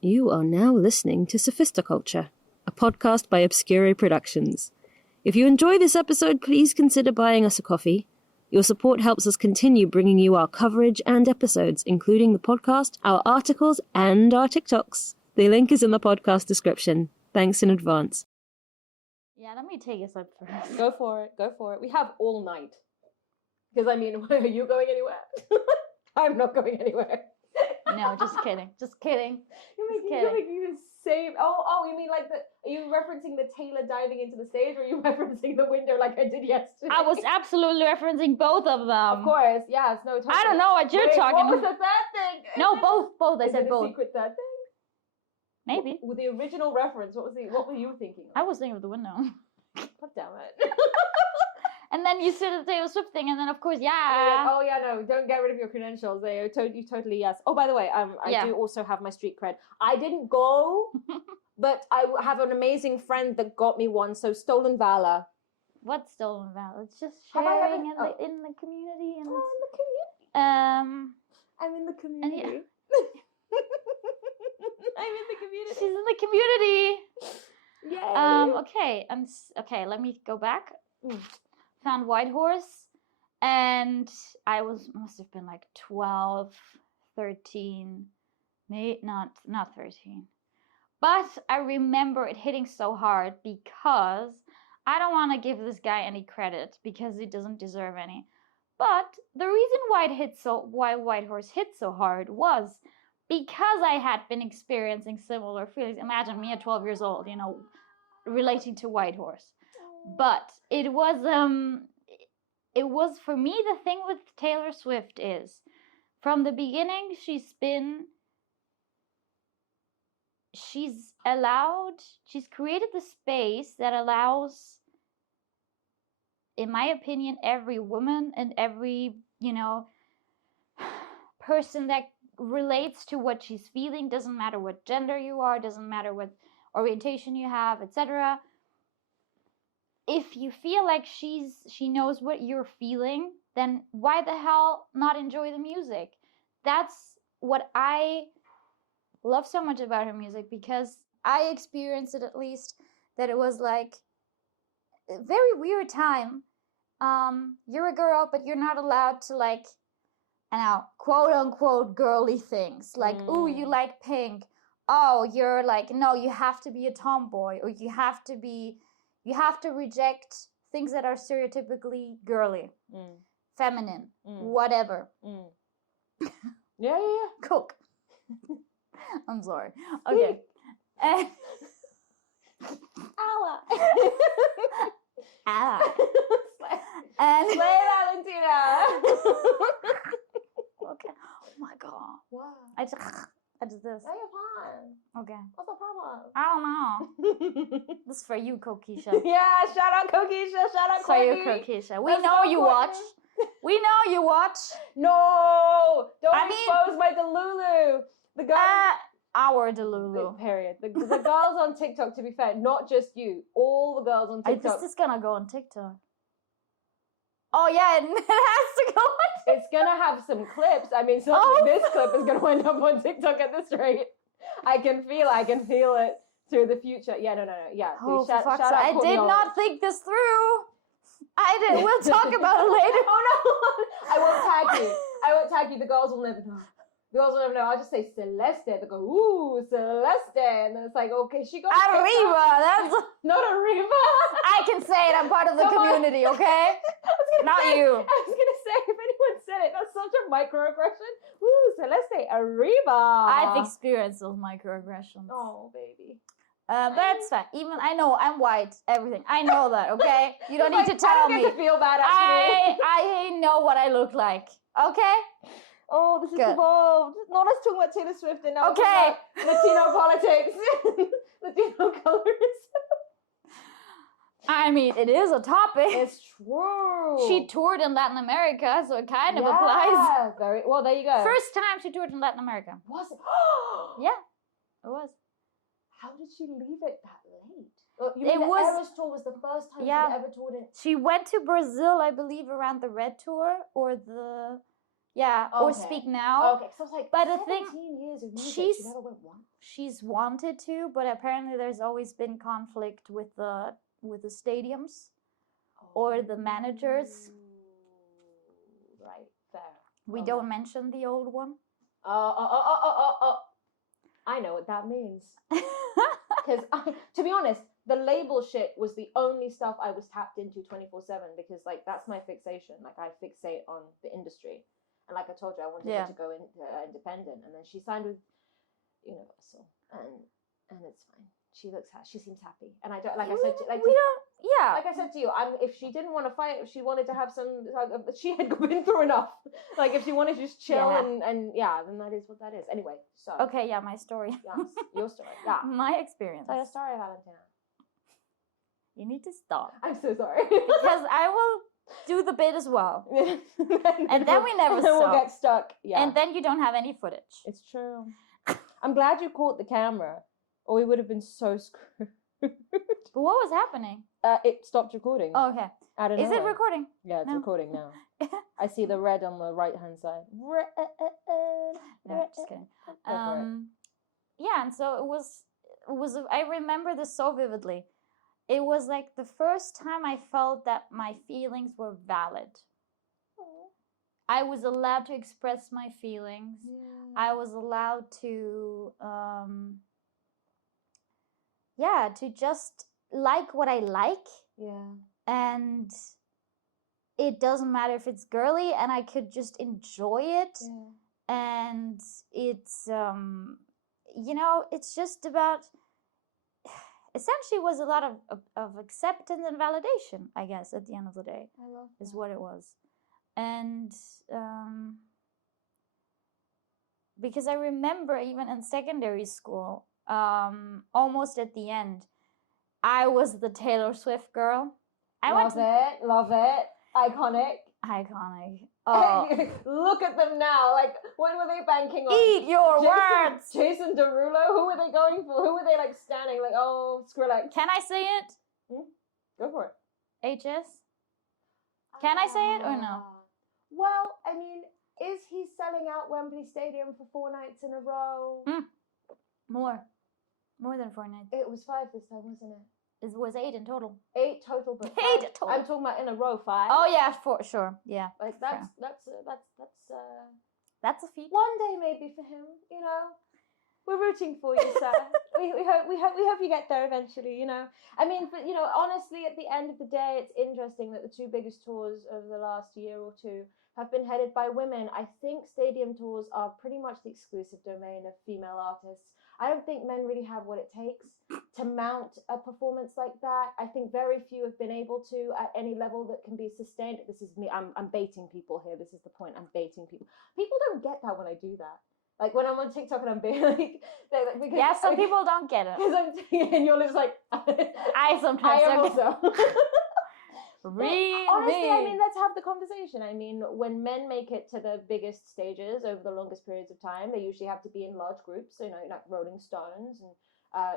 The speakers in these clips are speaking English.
You are now listening to SOPHISTICULTURE, a podcast by OBSCURAE Productions. If you enjoy this episode, please consider buying us a coffee. Your support helps us continue bringing you our coverage and episodes, including the podcast, our articles, and our TikToks. The link is in the podcast description. Thanks in advance. Yeah, let me take a sip first. Go for it. We have all night. Because, I mean, are you going anywhere? I'm not going anywhere. No, just kidding. You're making the same. Oh, you mean like are you referencing the Taylor diving into the stage, or are you referencing the window like I did yesterday? I was absolutely referencing both of them. Of course, yes. No, totally. I don't know what you're talking about. What was the third thing? No, both. I said both. A secret third thing? Maybe. With the original reference, what were you thinking of? I was thinking of the window. God damn it. And then you said the Taylor Swift thing, and then of course, Oh yeah, no, don't get rid of your credentials. You totally yes. Oh, by the way, I do also have my street cred. I didn't go, but I have an amazing friend that got me one. So Stolen Valor. What's Stolen Valor? It's just sharing in the community. And, in the community. I'm in the community. I'm in the community. She's in the community. Yay. Okay, let me go back. Found White Horse, and I must have been like 12, 13, maybe not 13. But I remember it hitting so hard because I don't want to give this guy any credit because he doesn't deserve any. But the reason why White Horse hit so hard was because I had been experiencing similar feelings. Imagine me at 12 years old, relating to White Horse. But it was for me, the thing with Taylor Swift is from the beginning she's created the space that allows, in my opinion, every woman and every, person that relates to what she's feeling, doesn't matter what gender you are, doesn't matter what orientation you have, etc. If you feel like she knows what you're feeling, then why the hell not enjoy the music? That's what I love so much about her music, because I experienced it, at least, that it was like a very weird time. You're a girl, but you're not allowed to quote unquote girly things. Like, ooh, you like pink. Oh, you're like, no, you have to be a tomboy, or you have to reject things that are stereotypically girly, feminine, whatever. Yeah. Coke. I'm sorry. Okay. And Allah. And Slay Valentina. Okay. Oh my god. Wow. I did this. Are you fine? Okay. What's the problem? I don't know. This is for you, Kokisha. Yeah, shout out Kokisha. Shout out for you, Courtney. Kokisha. We know you watch. We know you watch. No, don't expose my Delulu. The girl. Our Delulu. Period. The girls on TikTok, to be fair, not just you. All the girls on TikTok. This is gonna go on TikTok. Oh yeah, it has to go on TikTok. It's gonna have some clips. I mean, this clip is gonna end up on TikTok at this rate. I can feel it through the future. Yeah, no. Yeah. Oh, shout out I did not think this through. I did. We'll talk about it later. Oh no! I won't tag you. The girls will never know. I'll just say Celeste. They go, ooh, Celeste, and then it's like, okay, she goes. Arriba. That's not Arriba. I can say it. I'm part of the community. Okay. Not you. I was gonna say, if anyone said it, that's such a microaggression. Ooh, Celeste, Arriba. I've experienced those microaggressions. Oh, baby. But it's fine. Even I know I'm white. Everything. I know that. Okay. You don't need to tell me. I don't get to feel bad. Actually, I know what I look like. Okay. Oh, this is evolved. Not us talking about Taylor Swift and now okay. Latino politics, Latino colorism. I mean, it is a topic. It's true. She toured in Latin America, so it kind of applies. Very well. There you go. First time she toured in Latin America. Was it? Yeah, it was. How did she leave it that late? The Eras tour was the first time she ever toured it. She went to Brazil, I believe, around the Red Tour or the Yeah, or Okay. Speak Now. Okay, so I was like, But the 17 thing, years of music, she's- she never went once. She's wanted to, but apparently there's always been conflict with the stadiums or the managers. Right, fair. We Okay. don't mention the old one. I know what that means. Because, to be honest, the label shit was the only stuff I was tapped into 24/7 because, like, that's my fixation. Like, I fixate on the industry. And like I told you, I wanted her to go independent. And then she signed with Universal. And it's fine. She seems happy. And I don't, like I said, like I said to you, if she didn't want to fight, if she wanted to have some, she had been through enough. Like, if she wanted to just chill and then that is what that is. Anyway, so. Okay, yeah, my story. Yes, your story. Yeah. My experience. Tell your story, Valentina. You need to stop. I'm so sorry. Because I will do the bit as well. And then we never stop. We'll get stuck. Yeah. And then you don't have any footage. It's true. I'm glad you caught the camera, or we would have been so screwed. But what was happening? It stopped recording. Oh, okay. Is it recording? Yeah, it's recording now. I see the red on the right-hand side. No, just kidding. Yeah, and so it was. I remember this so vividly. It was like the first time I felt that my feelings were valid. I was allowed to express my feelings. Yeah. I was allowed to, to just like what I like. Yeah. And it doesn't matter if it's girly, and I could just enjoy it. Yeah. And it's, it's just about, essentially was a lot of acceptance and validation, I guess, at the end of the day. I love that. Is what it was. And because I remember even in secondary school, almost at the end, I was the Taylor Swift girl. Love it. Iconic. Oh. Look at them now. Like, what were they banking on? Eat your words. Jason Derulo. Who were they going for? Who were they like standing? Like, oh, Skrillex. Can I say it? Go for it. HS. Can I say it or no? Well, I mean, is he selling out Wembley Stadium for 4 nights in a row? More than 4 nights. It was 5 this time, wasn't it? It was 8 in total. 8 total, but 8 total. I'm talking about in a row 5. Oh yeah, for sure. Yeah. Like that's a feat. one day maybe for him. You know, we're rooting for you, sir. we hope you get there eventually. You know, I mean, but you know, honestly, at the end of the day, it's interesting that the 2 biggest tours of the last year or 2 have been headed by women. I think stadium tours are pretty much the exclusive domain of female artists. I don't think men really have what it takes to mount a performance like that. I think very few have been able to at any level that can be sustained. This is me. I'm baiting people here. This is the point. I'm baiting people. People don't get that when I do that. Like when I'm on TikTok and I'm being like, because some people don't get it. Because I'm and you're just like, I sometimes I am also. Really? Honestly, I mean, let's have the conversation. I mean, when men make it to the biggest stages over the longest periods of time, they usually have to be in large groups, you know, like Rolling Stones. And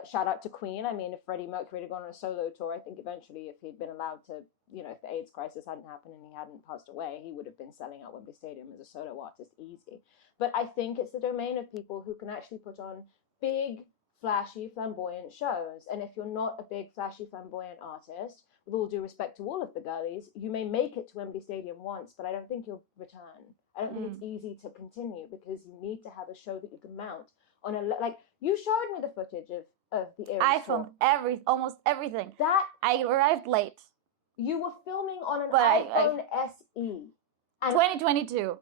shout out to Queen. I mean, if Freddie Mercury had gone on a solo tour, I think eventually if he'd been allowed to, you know, if the AIDS crisis hadn't happened and he hadn't passed away, he would have been selling out Wembley Stadium as a solo artist easy. But I think it's the domain of people who can actually put on big, flashy, flamboyant shows. And if you're not a big, flashy, flamboyant artist, with all due respect to all of the girlies, you may make it to Wembley Stadium once, but I don't think you'll return. I don't think it's easy to continue because you need to have a show that you can mount on a, like, you showed me the footage of the Eras I tour. filmed almost everything. That I arrived late. You were filming on an But iPhone SE. And 2022.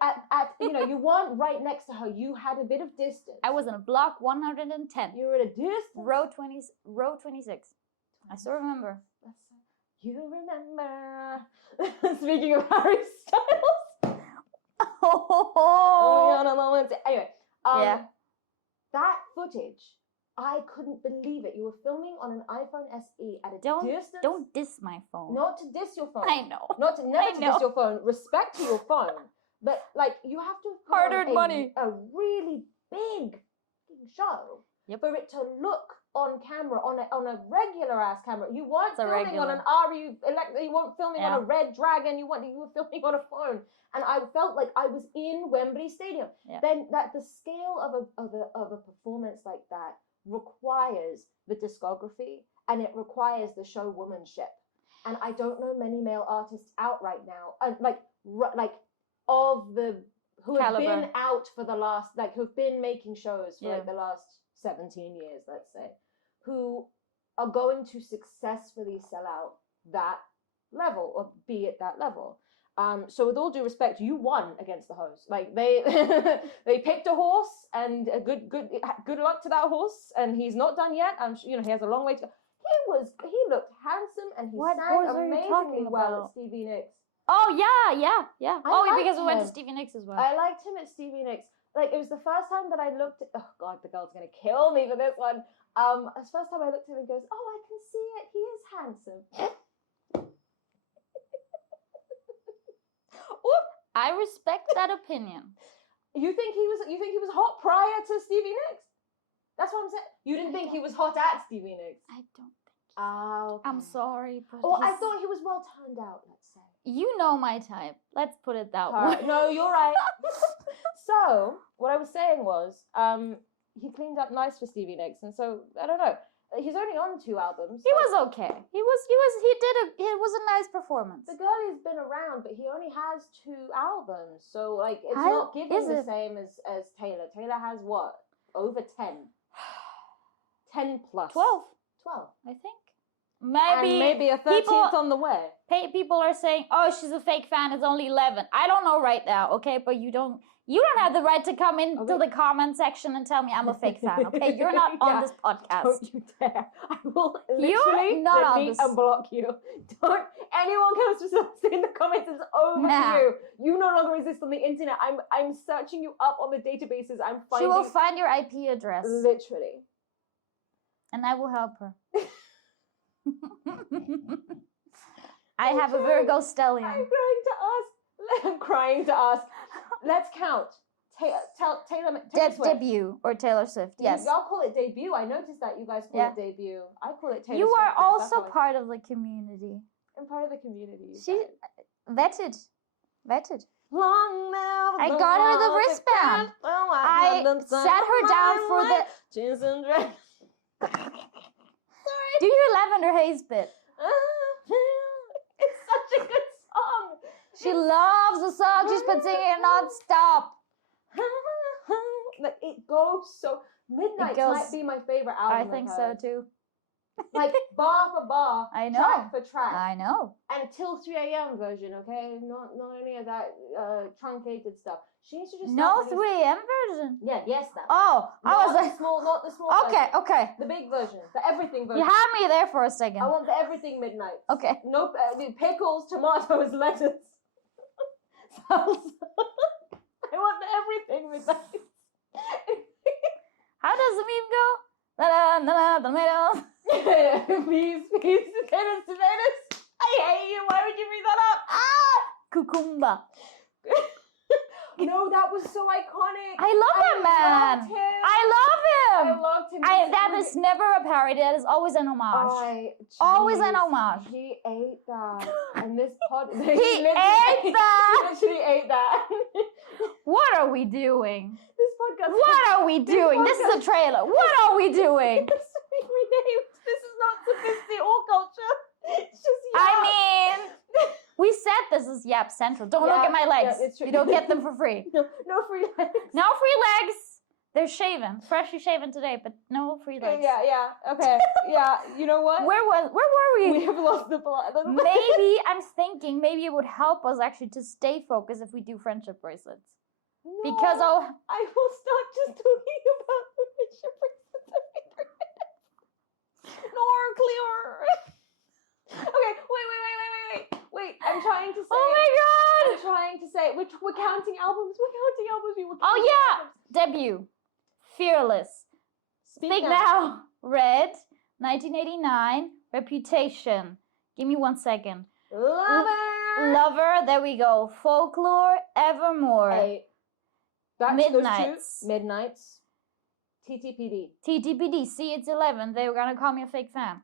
at you know, you weren't right next to her. You had a bit of distance. I was in block 110. You were at a distance. Row 26. I still remember. You remember. Speaking of Harry Styles. Anyway, that footage, I couldn't believe it. You were filming on an iPhone SE at a distance. Don't diss my phone. Not to diss your phone. I know. Never to diss your phone. Respect to your phone. But like, you have to put hard-earned money. A really big show. For it to look on camera, on a regular ass camera. You weren't filming on an you weren't filming on a red dragon. You were filming on a phone. And I felt like I was in Wembley Stadium. Yeah. Then that the scale of a performance like that requires the discography and it requires the showwomanship. And I don't know many male artists out right now, who have been out for the last, who've been making shows for the last 17 years, let's say, who are going to successfully sell out that level or be at that level. So with all due respect, you won against the host. They picked a horse, and good luck to that horse. And he's not done yet. I'm sure, he has a long way to go. He looked handsome, and he sang amazingly well at Stevie Nicks. Oh yeah. Because we went to Stevie Nicks as well. I liked him at Stevie Nicks. It was the first time that I looked at. Oh God, the girl's gonna kill me for this one. It's the first time I looked at him and goes, "Oh, I can see it. He is handsome." I respect that opinion. You think he was hot prior to Stevie Nicks? That's what I'm saying. You didn't think he was hot at Stevie Nicks? I don't think so. Oh, okay. I'm sorry. But I thought he was well turned out, let's say. You know my type. Let's put it that way. No, you're right. So, what I was saying was, he cleaned up nice for Stevie Nicks, and so, I don't know. He's only on 2 albums. He was okay. It was a nice performance. The girl has been around, but he only has 2 albums. So, it's not giving the same as Taylor. Taylor has what? Over 10. 10 plus. 12, I think. Maybe a 13th on the way. People are saying, "Oh, she's a fake fan. It's only 11." I don't know right now, okay? But you don't have the right to come into the comment section and tell me I'm a fake fan, okay? You're not on this podcast. Don't you dare. I will literally delete and block you. Don't anyone comes to say in the comments, it's over for you. You no longer exist on the internet. I'm searching you up on the databases. I'm finding. She will find your IP address. Literally. And I will help her. I have a Virgo stellium. I'm crying to ask. Let's count. Taylor Swift. Debut or Taylor Swift, yes. Y'all call it debut. I noticed that you guys call it debut. I call it Taylor Swift. You are also part of the community. I'm part of the community. She vetted. Long now. I got her the wristband. I sat her down for the... Do your Lavender Haze bit. It's such a good song. She loves the song. She's been singing it non-stop. It goes so... Midnight might be my favorite album. I think so too. Bar for bar. I know. Track for track. I know. And till 3 a.m. version, okay? Not any of that truncated stuff. She needs to just... No 3 a.m. version? Yeah, yes, that. Oh, I was like... Not the small Okay, version. okay. The big version. The everything version. You had me there for a second. I want the everything midnight. Okay. Nope. Pickles, tomatoes, lettuce. Salsa. I want the everything midnight. How does the meme go? Tomatoes. Peas, tomatoes. I hate you. Why would you bring that up? Cucumba. No, that was so iconic. I love that man. Loved him. I love him. I loved him. That is never a parody. That is always an homage. Always an homage. He ate that. And this He ate that. He literally ate that. What are we doing? This podcast. What are we doing? This is a trailer. What are we doing? This is not sophisticated or culture. It's just Yap. I mean, we said this is Yap Central. Don't look at my legs. Yeah, you don't get them for free. No free legs. No free legs. They're shaven, freshly shaven today, but no free legs. Yeah. Okay. Yeah. You know what? Where were we? We have lost the plot. Maybe I'm thinking maybe it would help us actually to stay focused if we do friendship bracelets. No, because I will start just talking about the friendship bracelets every 3 minutes. Nor clear. Okay, wait. I'm trying to say. Oh my god! I'm trying to say. We're counting albums. Oh yeah! Debut. Fearless. Speak Now. Red. 1989. Reputation. Give me 1 second. Lover. There we go. Folklore. Evermore. Hey. Midnights. Midnights. TTPD. TTPD. See, it's 11. They were gonna call me a fake fan.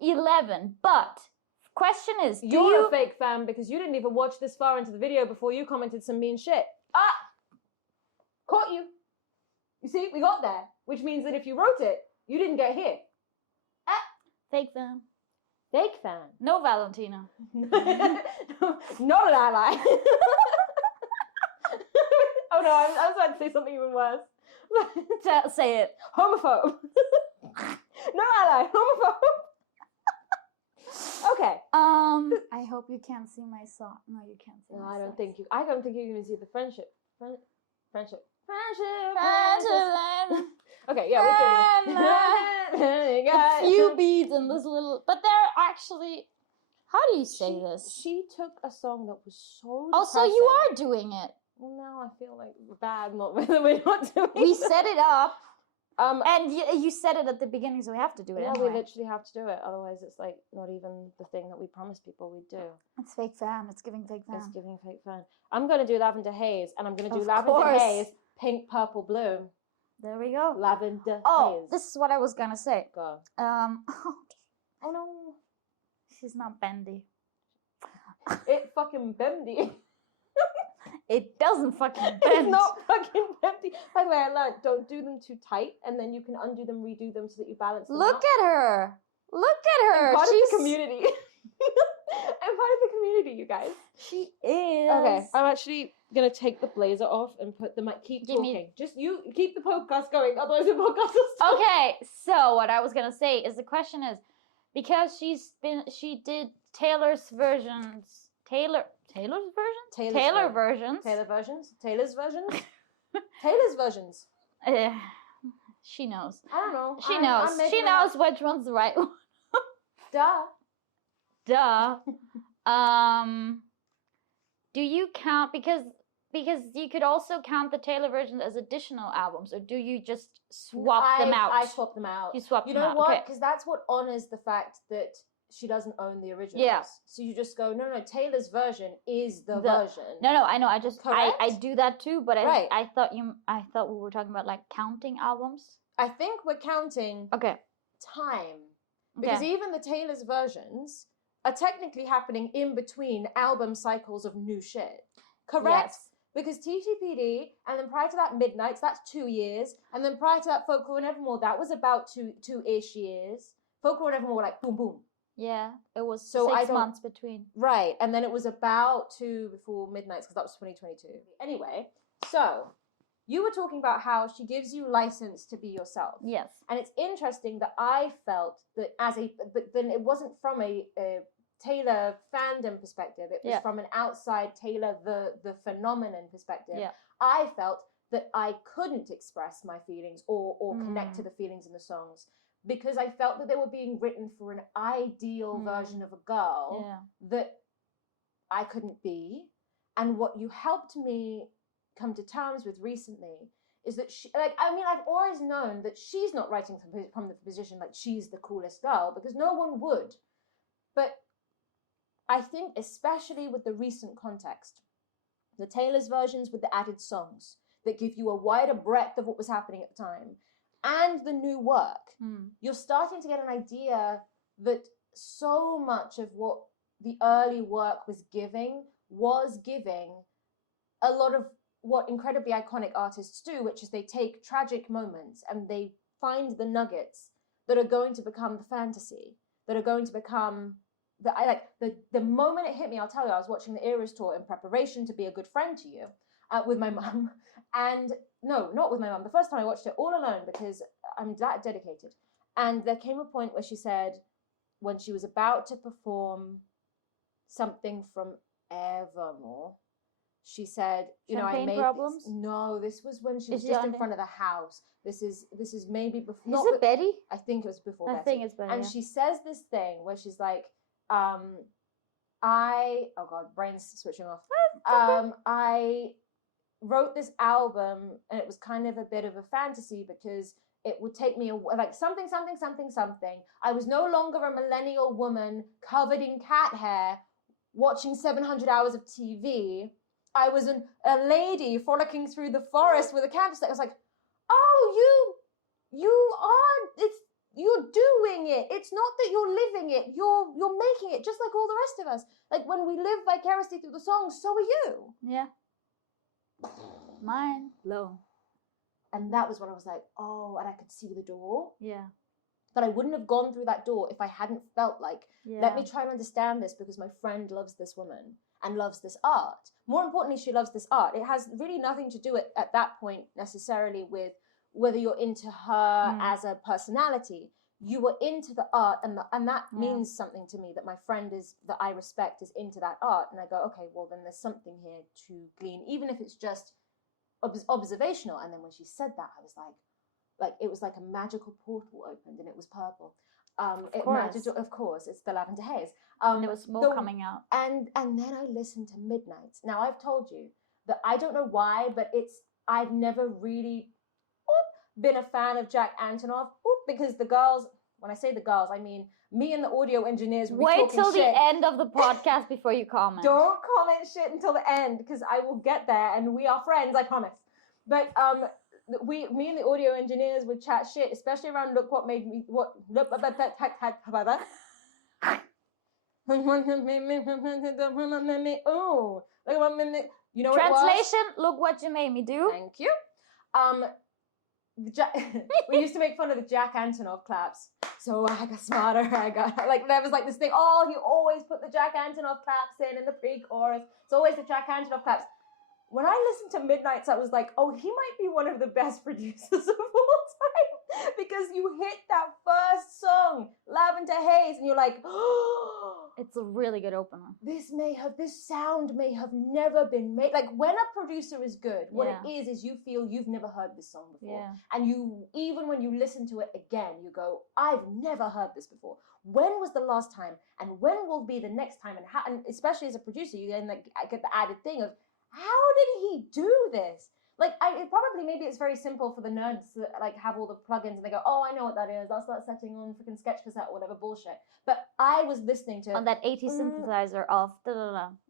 11. But question is, You're a fake fan because you didn't even watch this far into the video before you commented some mean shit. Ah! Caught you. You see, we got there. Which means that if you wrote it, you didn't get here. Ah! Fake fan. Fake fan. No, Valentina. Not an ally. Oh no, I was about to say something even worse. Say it. Homophobe. No ally, homophobe. Okay. I hope you can't see my sock. No, you can't see. No, my I don't socks. think you can even see the friendship. Friendship. Okay, yeah, we're doing it. A few beads in this little, but they're actually. How do you say this? She took a song that was so. Oh, so you are doing it. Well, now I feel like bad. Not whether we're not doing. We set it up. And you said it at the beginning, so we have to do it. Yeah, anyway. we literally have to do it. Otherwise, it's like not even the thing that we promised people we'd do. It's fake fan. It's giving fake fan. It's giving fake fan. I'm gonna do Lavender Haze, and I'm gonna do Of Lavender course. Haze, Pink, Purple, Blue. There we go. Lavender Oh, Haze. this is what I was gonna say. Go. Oh no, she's not bendy. It fucking bendy. It doesn't fucking bend. It's not fucking bendy. By the way, I learned don't do them too tight, and then you can undo them, redo them so that you balance them Look out. at her. Look at her. I'm part She's of the community. I'm part of the community, you guys. She is. Okay, I'm actually gonna take the blazer off and put the mic. Keep Give me- talking. Just you keep the podcast going, otherwise the podcast will stop. Okay, so what I was gonna say is the question is because she did Taylor's versions. Taylor's versions. Taylor versions. Taylor's versions. Taylor's versions. She knows. I don't know. She knows. She knows which one's the right one. Duh. Do you count because you could also count the Taylor versions as additional albums, or do you just swap them out? I swap them out. You swap You them know out. what? Okay. Because that's what honors the fact that she doesn't own the originals. Yeah. So you just go, no, Taylor's version is the version. No, I know. I Correct? do that too, but Right. I thought we were talking about like counting albums. I think we're counting Okay. time. Because Okay. even the Taylor's versions are technically happening in between album cycles of new shit. Correct? Yes. Because TTPD, and then prior to that Midnights, that's 2 years. And then prior to that Folklore and Evermore, that was about two-ish years. Folklore and Evermore were like boom, boom. Yeah, it was So I 6 don't- months between. Right, and then it was about 2 before Midnights, because that was 2022. Anyway, so you were talking about how she gives you license to be yourself. Yes. And it's interesting that I felt that but then it wasn't from a Taylor fandom perspective. It was Yeah. from an outside Taylor, the phenomenon perspective. Yeah. I felt that I couldn't express my feelings or connect to the feelings in the songs because I felt that they were being written for an ideal version of a girl Yeah. that I couldn't be. And what you helped me come to terms with recently is that I've always known that she's not writing from the position like she's the coolest girl because no one would. But I think especially with the recent context, the Taylor's versions with the added songs that give you a wider breadth of what was happening at the time and the new work, you're starting to get an idea that so much of what the early work was giving a lot of what incredibly iconic artists do, which is they take tragic moments and they find the nuggets that are going to become the fantasy, that are going to become the moment it hit me. I'll tell you, I was watching the Eras tour in preparation to be a good friend to you with my mum, and no, not with my mum. The first time I watched it all alone because I'm that dedicated. And there came a point where she said, when she was about to perform something from Evermore, she said, "You know, I Champagne made Problems? this." No, this was when she was Is just it in on- front of the house. This is maybe before. Is not it be- Betty? I think it was before I Betty. think it's Betty. And yeah. she says this thing where she's like, oh God, brain's switching off. I wrote this album and it was kind of a bit of a fantasy because it would take me like something. I was no longer a millennial woman covered in cat hair watching 700 hours of TV. I was a lady frolicking through the forest with a candlestick. I was like, oh, you're doing it. It's not that you're living it. You're making it just like all the rest of us. Like when we live vicariously through the songs, so are you. Yeah. Mind blown. And that was when I was like, oh, and I could see the door. Yeah. But I wouldn't have gone through that door if I hadn't felt like, let me try and understand this because my friend loves this woman and loves this art. More importantly, she loves this art. It has really nothing to do at that point necessarily with whether you're into her as a personality. You were into the art, and that means something to me, that my friend that I respect is into that art. And I go, okay, well, then there's something here to glean, even if it's just observational. And then when she said that, I was like it was like a magical portal opened and it was purple. Of course, it's the lavender haze. There was smoke coming out. And then I listened to Midnights. Now I've told you that I don't know why, but I've never really been a fan of Jack Antonoff, because the girls, when I say the girls, I mean me and the audio engineers. Wait till the end of the podcast before you comment. Don't comment shit until the end, because I will get there and we are friends, I promise. But me and the audio engineers would chat shit, especially around look what made me what look oh, you know what translation, look what you made me do. Thank you. We used to make fun of the Jack Antonoff claps. So I got smarter. There was like this thing. Oh, he always put the Jack Antonoff claps in the pre-chorus. It's always the Jack Antonoff claps. When I listened to Midnights, I was like, oh, he might be one of the best producers of all time, because you hit that first song, Lavender Haze, and you're like, oh, it's a really good opener. This sound may have never been made. Like when a producer is good, what it is you feel you've never heard this song before. Yeah. And even when you listen to it again, you go, I've never heard this before. When was the last time? And when will be the next time? And especially as a producer, you then get the added thing of, how did he do this? Like, maybe it's very simple for the nerds to have all the plugins and they go, oh, I know what that is. I'll start setting on freaking sketch cassette or whatever bullshit. But I was listening to on that 80 synthesizer of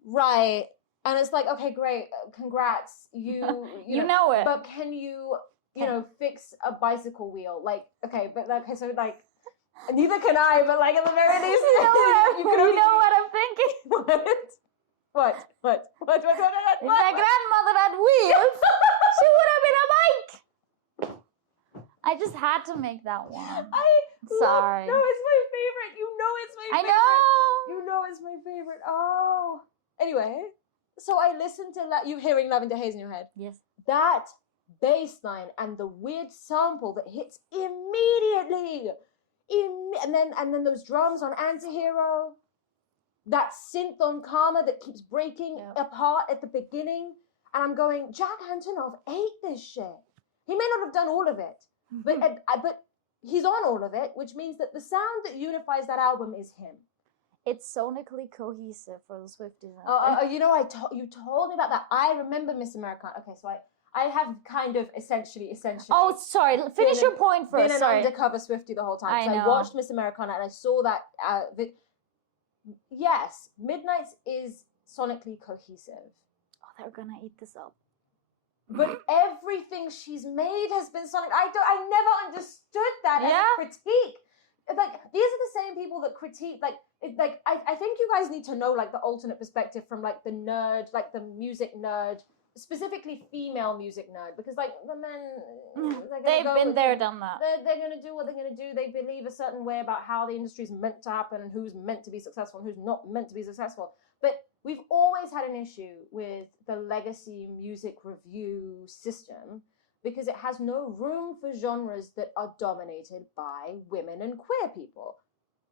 right, and it's like, okay, great, congrats, you know it. But can you fix a bicycle wheel? So neither can I. But at the very least, you know what I'm thinking. What? If my grandmother had wheels, she would have been a bike. I just had to make that one. Sorry. No, it's my favorite. You know it's my favorite. I know. You know it's my favorite. Oh. Anyway, so I listened to you hearing Lavender Haze in your head. Yes. That bass line and the weird sample that hits immediately. And then those drums on Antihero. That synth on Karma that keeps breaking apart at the beginning. And I'm going, Jack Antonoff ate this shit. He may not have done all of it, but he's on all of it, which means that the sound that unifies that album is him. It's sonically cohesive for the Swifties. You told me about that. I remember Miss Americana. Okay, so I have kind of essentially. Oh, sorry. Finish your point first. Been an undercover Swiftie the whole time. I watched Miss Americana and I saw that. Yes, Midnights is sonically cohesive. Oh, they're gonna eat this up. But everything she's made has been sonic. I never understood that as a critique. These are the same people that critique. I think you guys need to know the alternate perspective from the nerd, the music nerd, specifically female music nerd, because the men they've been there, done that. They're gonna do what they're gonna do. They believe a certain way about how the industry is meant to happen and who's meant to be successful and who's not meant to be successful. But we've always had an issue with the legacy music review system because it has no room for genres that are dominated by women and queer people.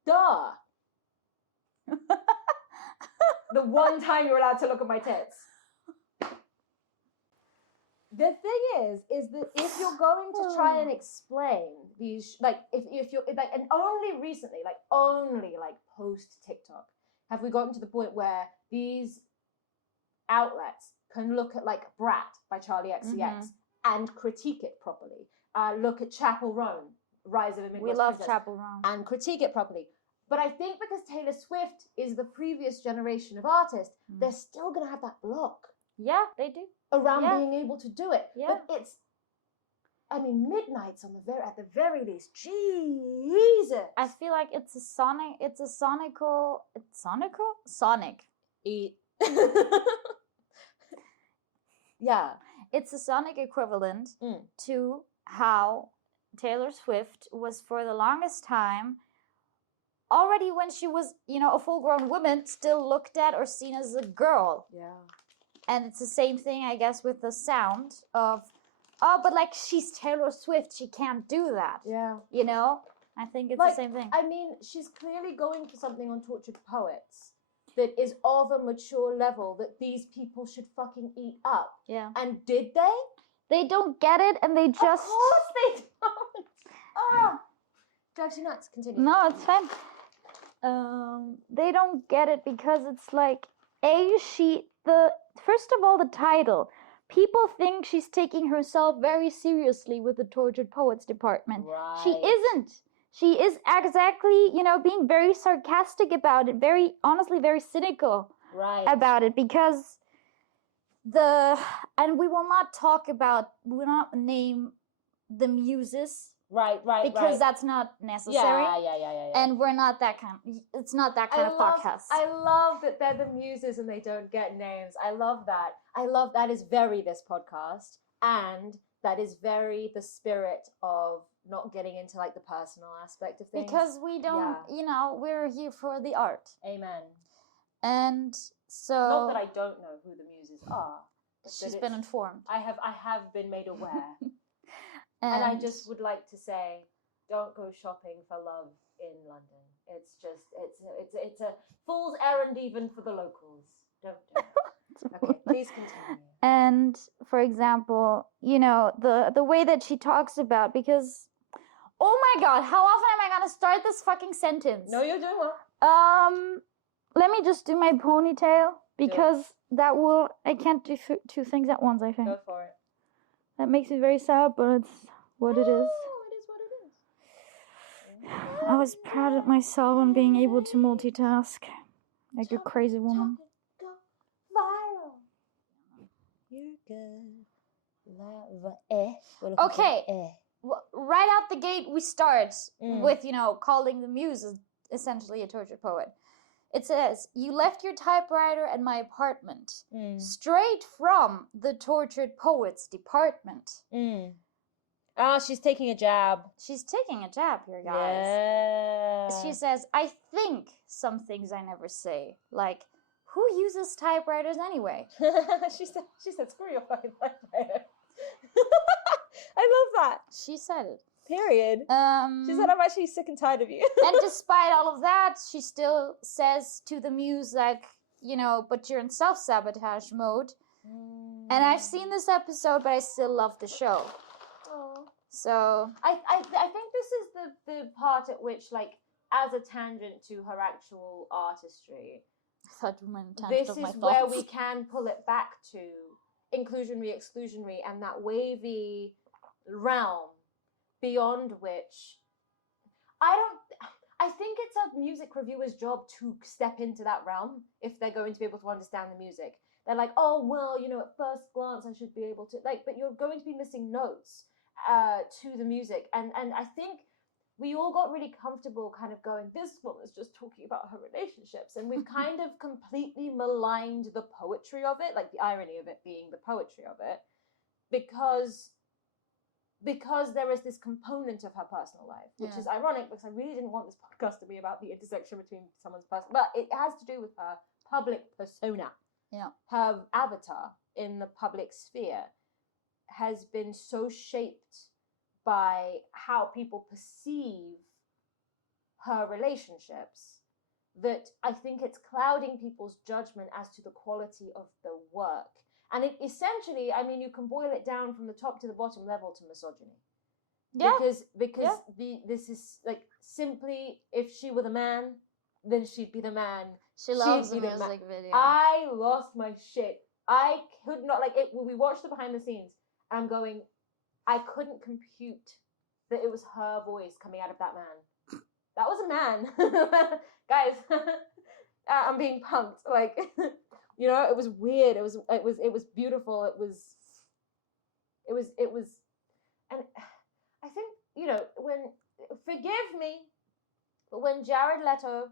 Duh. The one time you're allowed to look at my tits. The thing is that if you're going to try and explain these, if you're and only recently, only post TikTok, have we gotten to the point where these outlets can look at Brat by Charlie XCX and critique it properly. Look at Chapel Roan, Rise of a Midwest We love Princess, Chapel Roan. and critique it properly. But I think because Taylor Swift is the previous generation of artists, they're still going to have that block. Yeah, they do. Around being able to do it. Yeah. But it's, I mean, Midnight's at the very least. Jesus. I feel like it's sonic. Yeah. It's a sonic equivalent to how Taylor Swift was for the longest time, already when she was, a full-grown woman, still looked at or seen as a girl. Yeah. And it's the same thing, I guess, with the sound of, oh, but like she's Taylor Swift, she can't do that. Yeah. I think it's like, the same thing. I mean, she's clearly going for something on Tortured Poets that is of a mature level that these people should fucking eat up. Yeah. And did they? They don't get it, and they just... Of course they don't! Ah! Drives you nuts. Continue. No, it's fine. They don't get it because it's like, first of all, the title. People think she's taking herself very seriously with the Tortured Poets department. Right. She isn't. She is exactly, being very sarcastic about it, honestly, very cynical about it, because and we will not name the muses. Right. Because that's not necessary. Yeah. And we're not that kind. It's not that kind of podcast. I love that they're the muses and they don't get names. I love that. That is very this podcast, and that is very the spirit of not getting into like the personal aspect of things. Because we don't, we're here for the art. Amen. And so... Not that I don't know who the muses are. She's been informed. I have been made aware. And I just would like to say, don't go shopping for love in London. It's just, it's a fool's errand even for the locals. Don't do it. Okay, please continue. And for example, the way that she talks about, because, oh my God, how often am I gonna start this fucking sentence? No, you're doing well. Let me just do my ponytail, because I can't do two things at once, I think. Go for it. That makes me very sad, but it's what it is. It is what it is. I was proud of myself on being able to multitask like a crazy woman. Go viral. You're good. Okay. Right out the gate, we start with, calling the muse essentially a tortured poet. It says, you left your typewriter at my apartment, straight from the Tortured Poets department. Oh, she's taking a jab. She's taking a jab here, guys. Yeah. She says, I think some things I never say. Like, who uses typewriters anyway? she said, screw your fucking typewriter. I love that. She said it. Period. She said, I'm actually sick and tired of you. And despite all of that, she still says to the muse, like, but you're in self-sabotage mode. And I've seen this episode, but I still love the show. Oh. So I think this is the part at which, like, as a tangent to her actual artistry, I thought you meant tangent of my thoughts. This is where we can pull it back to inclusionary, exclusionary, and that wavy realm beyond which I think it's a music reviewer's job to step into that realm if they're going to be able to understand the music. They're like, oh, well, at first glance I should be able to, but you're going to be missing notes to the music. And I think we all got really comfortable kind of going, this woman's just talking about her relationships. And we've kind of completely maligned the poetry of it, like the irony of it being the poetry of it, because there is this component of her personal life, which is ironic because I really didn't want this podcast to be about the intersection between someone's person, but it has to do with her public persona. Yeah. Her avatar in the public sphere has been so shaped by how people perceive her relationships that I think it's clouding people's judgment as to the quality of the work. And it essentially, I mean, you can boil it down from the top to the bottom level to misogyny. Yeah. Because this is like simply, if she were the man, then she'd be the man. She loves the music video. I lost my shit. I could not, like, it. When we watched the behind the scenes, I'm going, I couldn't compute that it was her voice coming out of that man. That was a man. Guys, I'm being punked. Like, You know, it was weird. It was beautiful. It was, and I think, you know, forgive me, but when Jared Leto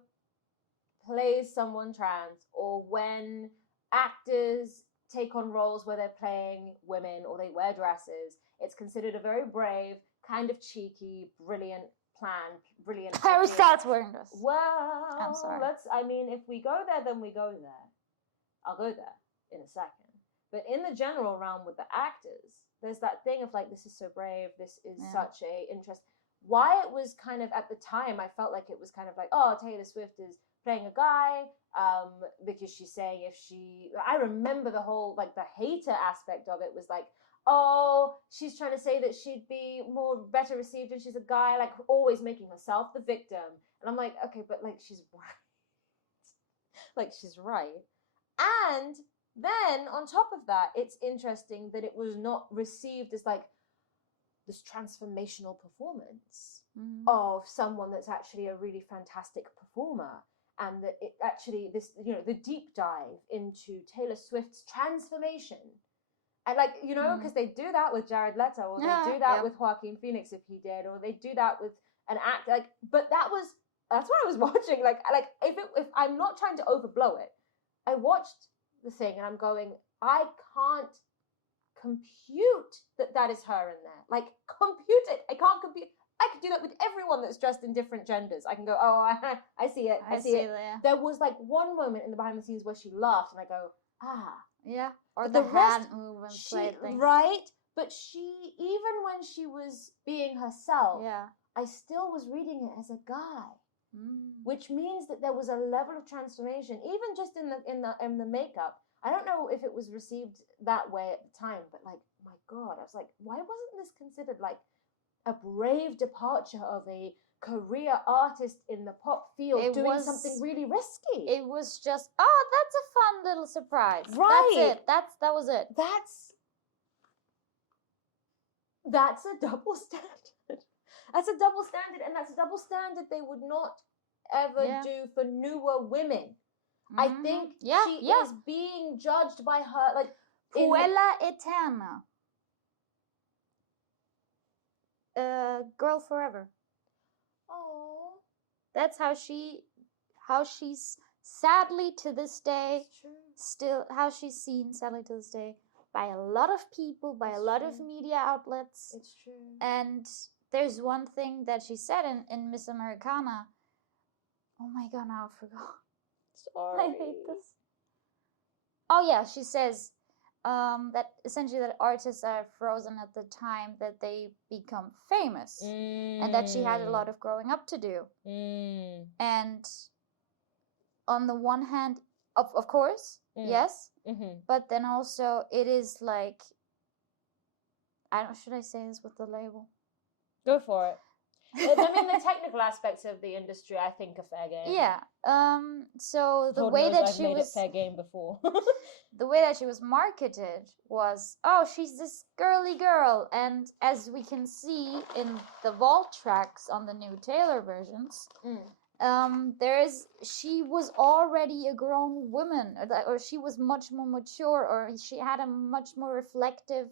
plays someone trans, or when actors take on roles where they're playing women or they wear dresses, it's considered a very brave, kind of cheeky, brilliant plan, brilliant. Harry Styles wearing this. Well, I'm sorry. I mean, if we go there, then we go there. I'll go there in a second. But in the general realm with the actors, there's that thing of like, this is so brave. This is such a interest. Why it was kind of, at the time, I felt like it was kind of like, oh, Taylor Swift is playing a guy, because she's saying I remember the whole, like, the hater aspect of it was like, oh, she's trying to say that she'd be better received if she's a guy, like, always making herself the victim. And I'm like, okay, but like, she's right. Like, she's right. And then on top of that, it's interesting that it was not received as like this transformational performance of someone that's actually a really fantastic performer. And that it actually, this, you know, the deep dive into Taylor Swift's transformation. And like, you know, because they do that with Jared Leto, or they do that with Joaquin Phoenix if he did, or they do that with an actor. Like, but that's what I was watching. Like if I'm not trying to overblow it, I watched the thing and I'm going, I can't compute that is her in there. Like, compute it. I can't compute. I could do that with everyone that's dressed in different genders. I can go, oh, I see it. I see it. There was like one moment in the behind the scenes where she laughed, and I go, ah. Yeah. Or But the rest, hand movement play thing. right? But she, even when she was being herself, I still was reading it as a guy. Which means that there was a level of transformation, even just in the makeup. I don't know if it was received that way at the time, but like, my God, I was like, why wasn't this considered like a brave departure of a career artist in the pop field doing something really risky? It was just, oh, that's a fun little surprise. Right. That's it. That was it. That's a double standard. That's a double standard, and that's a double standard they would not ever do for newer women. I think she is being judged by her, like, Puella Eterna. Girl forever. Oh, that's how she's sadly to this day still, how she's seen sadly to this day by a lot of people, by a lot of media outlets. It's true. And there's one thing that she said in Miss Americana. Oh my God, now I forgot. Sorry. I hate this. Oh yeah, she says that essentially that artists are frozen at the time that they become famous, and that she had a lot of growing up to do. And on the one hand, of course, yes, but then also it is like, should I say this with the label? Go for it. I mean, the technical aspects of the industry, I think, are fair game. Yeah. So the way that I've made it fair game before. The way that she was marketed was, oh, she's this girly girl, and as we can see in the vault tracks on the new Taylor versions, she was already a grown woman, or she was much more mature, or she had a much more reflective.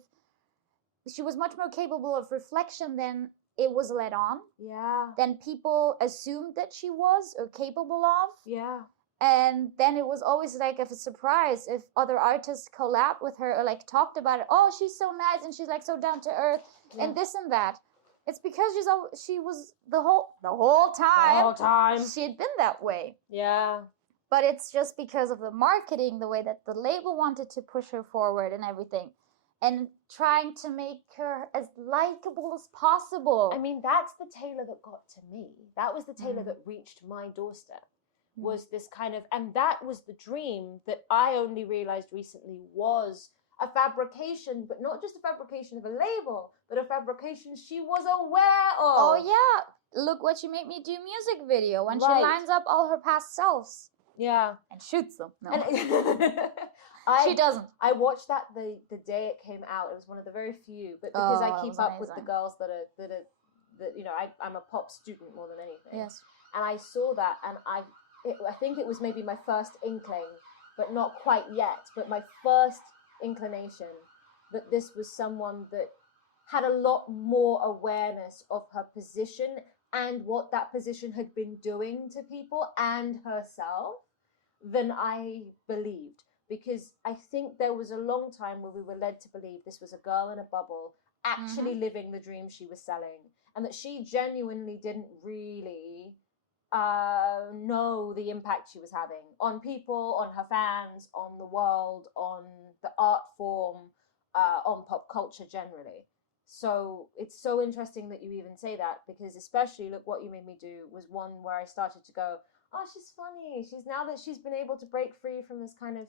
She was much more capable of reflection than it was let on. Yeah. Then people assumed that she was or capable of. Yeah. And then it was always like a surprise if other artists collabed with her or like talked about it. Oh, she's so nice and she's like so down to earth and this and that. It's because she was the whole time. She had been that way. Yeah. But it's just because of the marketing, the way that the label wanted to push her forward and everything. And trying to make her as likable as possible. I mean, that's the Taylor that got to me. That was the Taylor that reached my doorstep. Was this kind of, and that was the dream that I only realized recently was a fabrication, but not just a fabrication of a label, but a fabrication she was aware of. Oh yeah, look what she made me do music video when she lines up all her past selves. Yeah. And shoots them. No. She doesn't. I watched that the day it came out. It was one of the very few, but because I keep up with the girls that you know, I'm a pop student more than anything. Yes. And I saw that, and I think it was maybe my first inkling but not quite yet. But my first inclination that this was someone that had a lot more awareness of her position and what that position had been doing to people and herself than I believed. Because I think there was a long time where we were led to believe this was a girl in a bubble actually living the dream she was selling, and that she genuinely didn't really know the impact she was having on people, on her fans, on the world, on the art form, on pop culture generally. So it's so interesting that you even say that, because especially Look What You Made Me Do was one where I started to go, oh, she's funny. She's, now that she's been able to break free from this kind of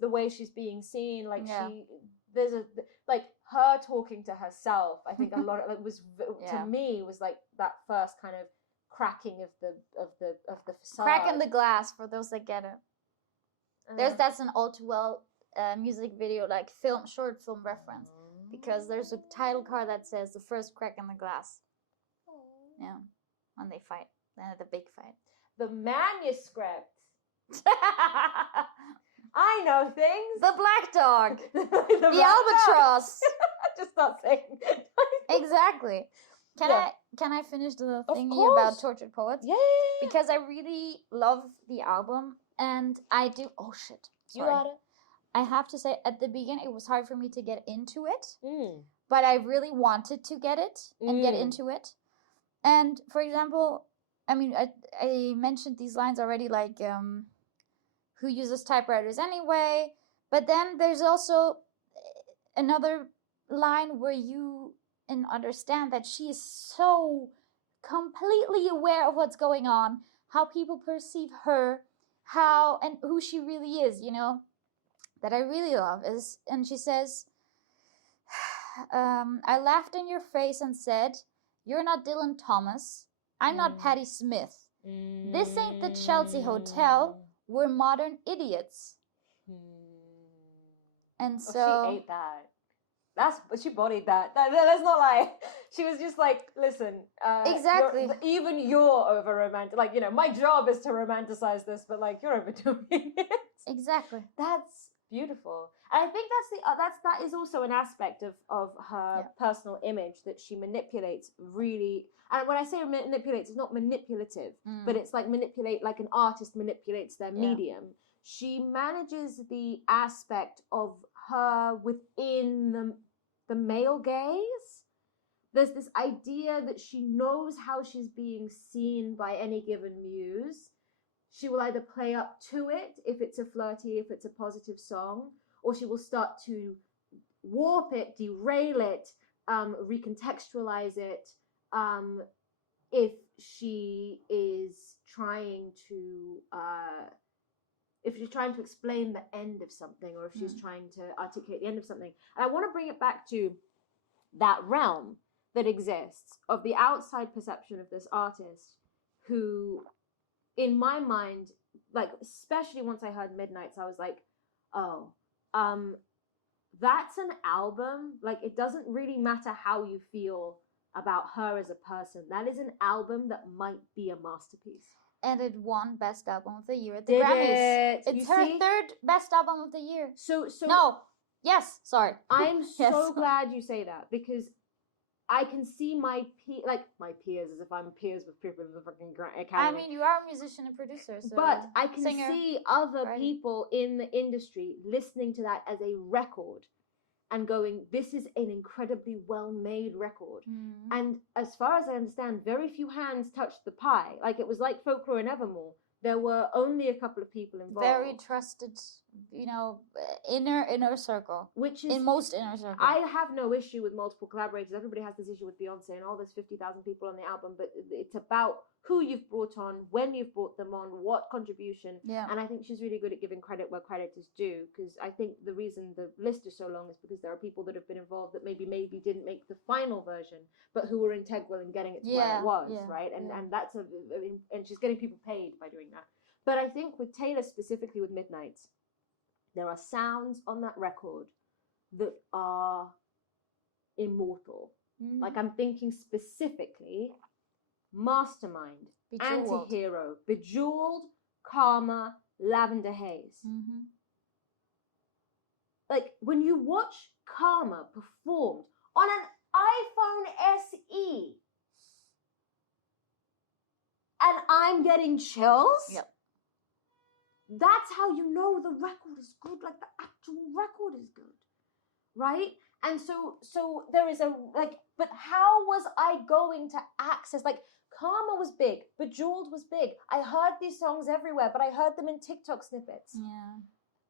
the way she's being seen, like there's a, like her talking to herself, I think a lot of it was to me was like that first kind of cracking of the facade. Crack in the glass, for those that get it. That's an all too well music video, like short film reference, because there's a title card that says the first crack in the glass. Yeah, when they fight, the big fight. The manuscript. I know things. The black dog. the albatross. Just not saying. Exactly. Can I finish the thingy about Tortured Poets? Yeah. Because I really love the album, and I do. Oh shit! Sorry. You got it. I have to say, at the beginning, it was hard for me to get into it, but I really wanted to get it and get into it. And for example, I mean, I mentioned these lines already, like who uses typewriters anyway? But then there's also another line where you understand that she is so completely aware of what's going on, how people perceive her, how and who she really is, you know, that I really love is, and she says, I laughed in your face and said, you're not Dylan Thomas, I'm not Patti Smith. This ain't the Chelsea Hotel, we're modern idiots. And so she ate that. She bodied that. Let's not lie. She was just like, listen, exactly. Even you're over romantic. Like, you know, my job is to romanticize this, but like you're overdoing it. Exactly. That's beautiful. And I think that is also an aspect of her personal image that she manipulates really. And when I say manipulates, it's not manipulative, but it's like manipulate, like an artist manipulates their medium. She manages the aspect of her within the male gaze. There's this idea that she knows how she's being seen by any given muse. She will either play up to it if it's a flirty, if it's a positive song, or she will start to warp it, derail it, recontextualize it, if she is trying to explain the end of something, or if she's trying to articulate the end of something. And I want to bring it back to that realm that exists of the outside perception of this artist who, in my mind, like, especially once I heard Midnights, I was like, oh, that's an album. Like, it doesn't really matter how you feel about her as a person. That is an album that might be a masterpiece. And it won Best Album of the Year at the Grammys. It's her third Best Album of the Year. Sorry. I'm so glad you say that, because I can see my peers, as if I'm peers with people in the freaking academy. I mean, you are a musician and producer, so but I can see other people in the industry listening to that as a record and going, this is an incredibly well-made record. And as far as I understand, very few hands touched the pie. Like, it was like Folklore and Evermore. There were only a couple of people involved. Very trusted, you know, inner circle. Which is... in most inner circles. I have no issue with multiple collaborators. Everybody has this issue with Beyonce and all there's 50,000 people on the album. But it's about who you've brought on, when you've brought them on, what contribution. Yeah. And I think she's really good at giving credit where credit is due. Because I think the reason the list is so long is because there are people that have been involved that maybe didn't make the final version, but who were integral in getting it to where it was, right? And that's and she's getting people paid by doing that. But I think with Taylor, specifically with Midnights, there are sounds on that record that are immortal. Like, I'm thinking specifically Mastermind, Bejeweled. Antihero, Bejeweled, Karma, Lavender Haze. Mm-hmm. Like, when you watch Karma performed on an iPhone SE, and I'm getting chills. Yep. That's how you know the record is good. Like, the actual record is good, right? And so there is a, like, but how was I going to access, like, Karma was big, Bejeweled was big. I heard these songs everywhere, but I heard them in TikTok snippets. Yeah.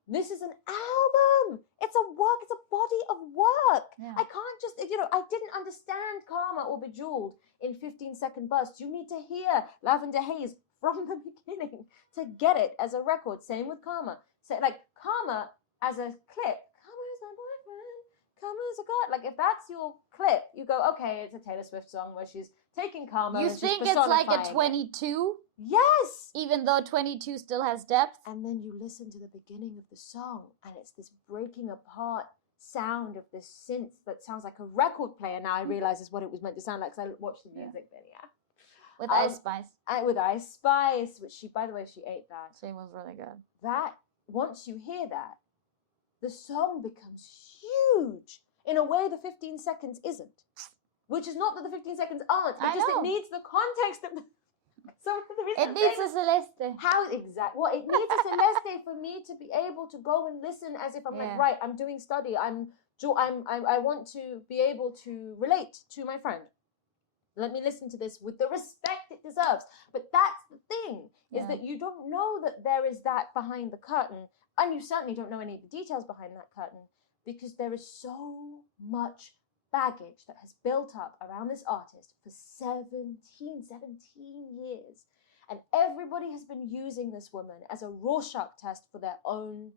This is an album. It's a work. It's a body of work. Yeah. I can't just, I didn't understand Karma or Bejeweled in 15-second bursts. You need to hear Lavender Haze from the beginning to get it as a record. Same with Karma. So, like, Karma as a clip, Karma is my boyfriend, Karma is a god. Like, if that's your clip, you go, okay, it's a Taylor Swift song where she's taking Karma. You and think she's it's like a personifying it. 22? Yes. Even though 22 still has depth? And then you listen to the beginning of the song, and it's this breaking apart sound of this synth that sounds like a record player. Now I realize is what it was meant to sound like, because I watched the music video. With Ice Spice. With Ice Spice, which she, by the way, she ate that. She was really good. That, once you hear that, the song becomes huge in a way the 15 seconds isn't. Which is not that the 15 seconds aren't. It needs the context of the... It needs a Celeste. How exactly? Well, it needs a Celeste for me to be able to go and listen as if I'm like, right, I'm doing study. I want to be able to relate to my friend. Let me listen to this with the respect it deserves. But that's the thing, is that you don't know that there is that behind the curtain, and you certainly don't know any of the details behind that curtain, because there is so much baggage that has built up around this artist for 17 years. And everybody has been using this woman as a Rorschach test for their own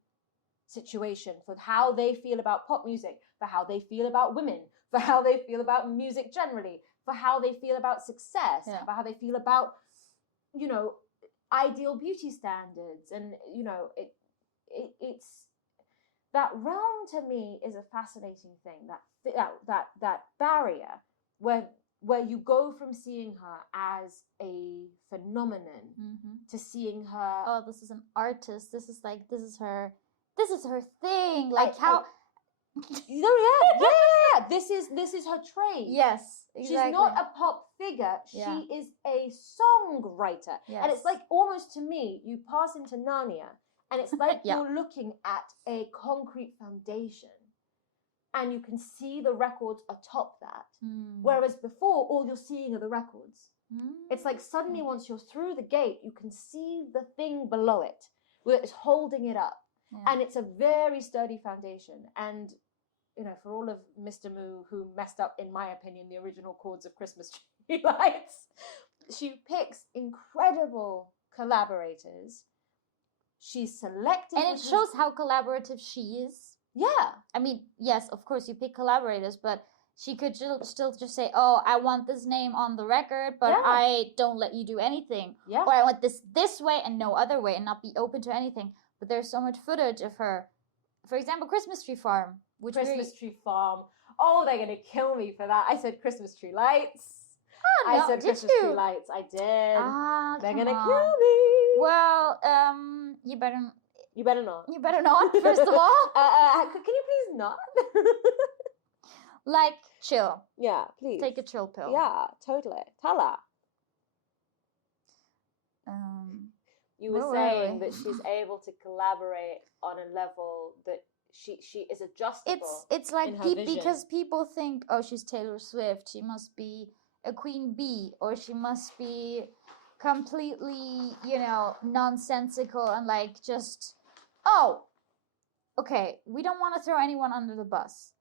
situation, for how they feel about pop music, for how they feel about women, for how they feel about music generally, for how they feel about success, for how they feel about, ideal beauty standards. And, it's... That realm to me is a fascinating thing. That barrier where you go from seeing her as a phenomenon to seeing her. Oh, this is an artist. This is her thing. Like how. Yeah. This is her trade. Yes, exactly. She's not a pop figure. Yeah. She is a songwriter. Yes. And it's like, almost to me, you pass into Narnia. And it's like you're looking at a concrete foundation, and you can see the records atop that. Whereas before, all you're seeing are the records. It's like suddenly once you're through the gate, you can see the thing below it, where it's holding it up. And it's a very sturdy foundation. And, for all of Mr. Moo, who messed up, in my opinion, the original chords of Christmas Tree Lights, she picks incredible collaborators. She's selected. And it shows how collaborative she is. Yeah. I mean, yes, of course, you pick collaborators, but she could still just say, oh, I want this name on the record, but I don't let you do anything. Yeah. Or I want this way and no other way, and not be open to anything. But there's so much footage of her. For example, Christmas Tree Farm. Tree Farm. Oh, they're going to kill me for that. I said Christmas Tree Lights. Oh, no, I said Christmas Tree Lights. I did. Ah, they're going to kill me. Well, you better not. You better not, first of all. Can you please not? Like, chill. Yeah, please. Take a chill pill. Yeah, totally. Tala. You were saying that she's able to collaborate on a level that she is adjustable. It's like because people think, oh, she's Taylor Swift, she must be a queen bee, or she must be completely, nonsensical and like just, okay, we don't want to throw anyone under the bus.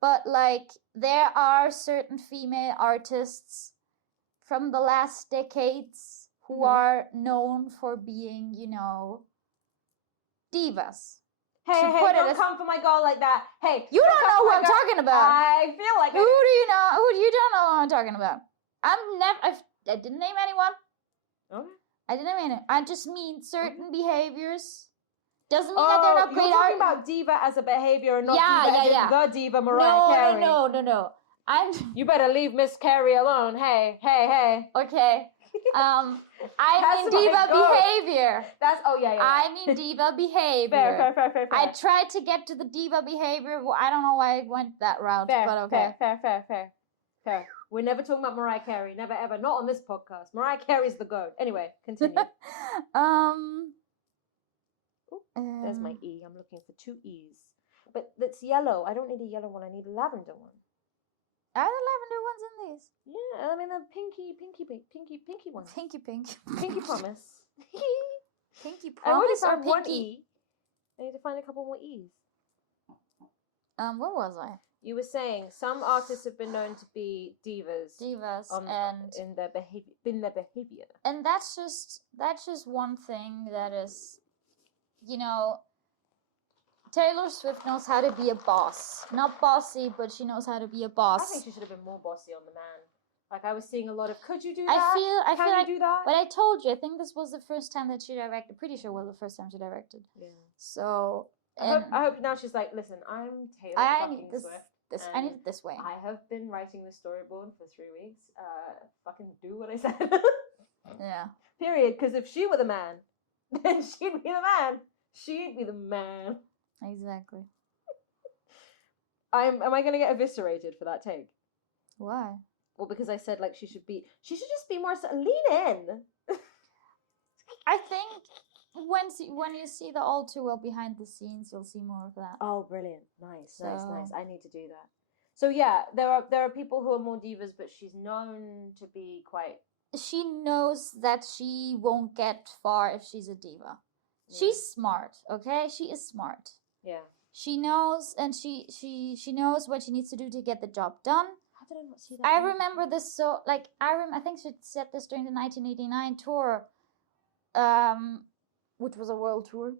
But like there are certain female artists from the last decades who are known for being, divas. Hey, don't come for my girl like that. Hey, you don't know who I'm talking about. I feel like Who do you know? Who you don't know who I'm talking about? I didn't name anyone. Okay. I didn't mean it. I just mean certain behaviors. Doesn't mean that they're not great. You're talking about diva as a behavior, and not diva as the diva Mariah Carey. No. You better leave Miss Carey alone. Hey. Okay. I That's mean my diva goal. behavior. That's yeah. I mean diva behavior. Fair. I tried to get to the diva behavior. I don't know why I went that route, but okay. Fair. We're never talking about Mariah Carey. Never ever. Not on this podcast. Mariah Carey's the goat. Anyway, continue. There's my E. I'm looking for 2 E's. But that's yellow. I don't need a yellow one. I need a lavender one. Are the lavender ones in these? Yeah, I mean the pinky ones. Pinky pink. Pinky promise. Pinky I already promise or found one pinky? E. I need to find a couple more E's. Where was I? You were saying some artists have been known to be divas. And in their behavior. And that's just one thing that is, Taylor Swift knows how to be a boss. Not bossy, but she knows how to be a boss. I think she should have been more bossy on the man. Like I was seeing a lot of, could you do that? I feel like, do that? But I told you, I think this was the first time that she directed. Pretty sure it was the first time she directed. Yeah. So I hope now she's like, listen, I'm Taylor fucking Swift. I need it this way. I have been writing the storyboard for 3 weeks. Fucking do what I said. Yeah. Period. Because if she were the man, then she'd be the man. She'd be the man. Exactly. Am I going to get eviscerated for that take? Why? Well, because I said like she should just be more lean in. I think when you see the all too well behind the scenes, you'll see more of that. Oh, brilliant! Nice. I need to do that. So yeah, there are people who are more divas, but she's known to be quite. She knows that she won't get far if she's a diva. Yeah. She's smart, okay? She is smart. Yeah. She knows, and she knows what she needs to do to get the job done. How did I not see that? I remember this so I think she said this during the 1989 tour, which was a world tour.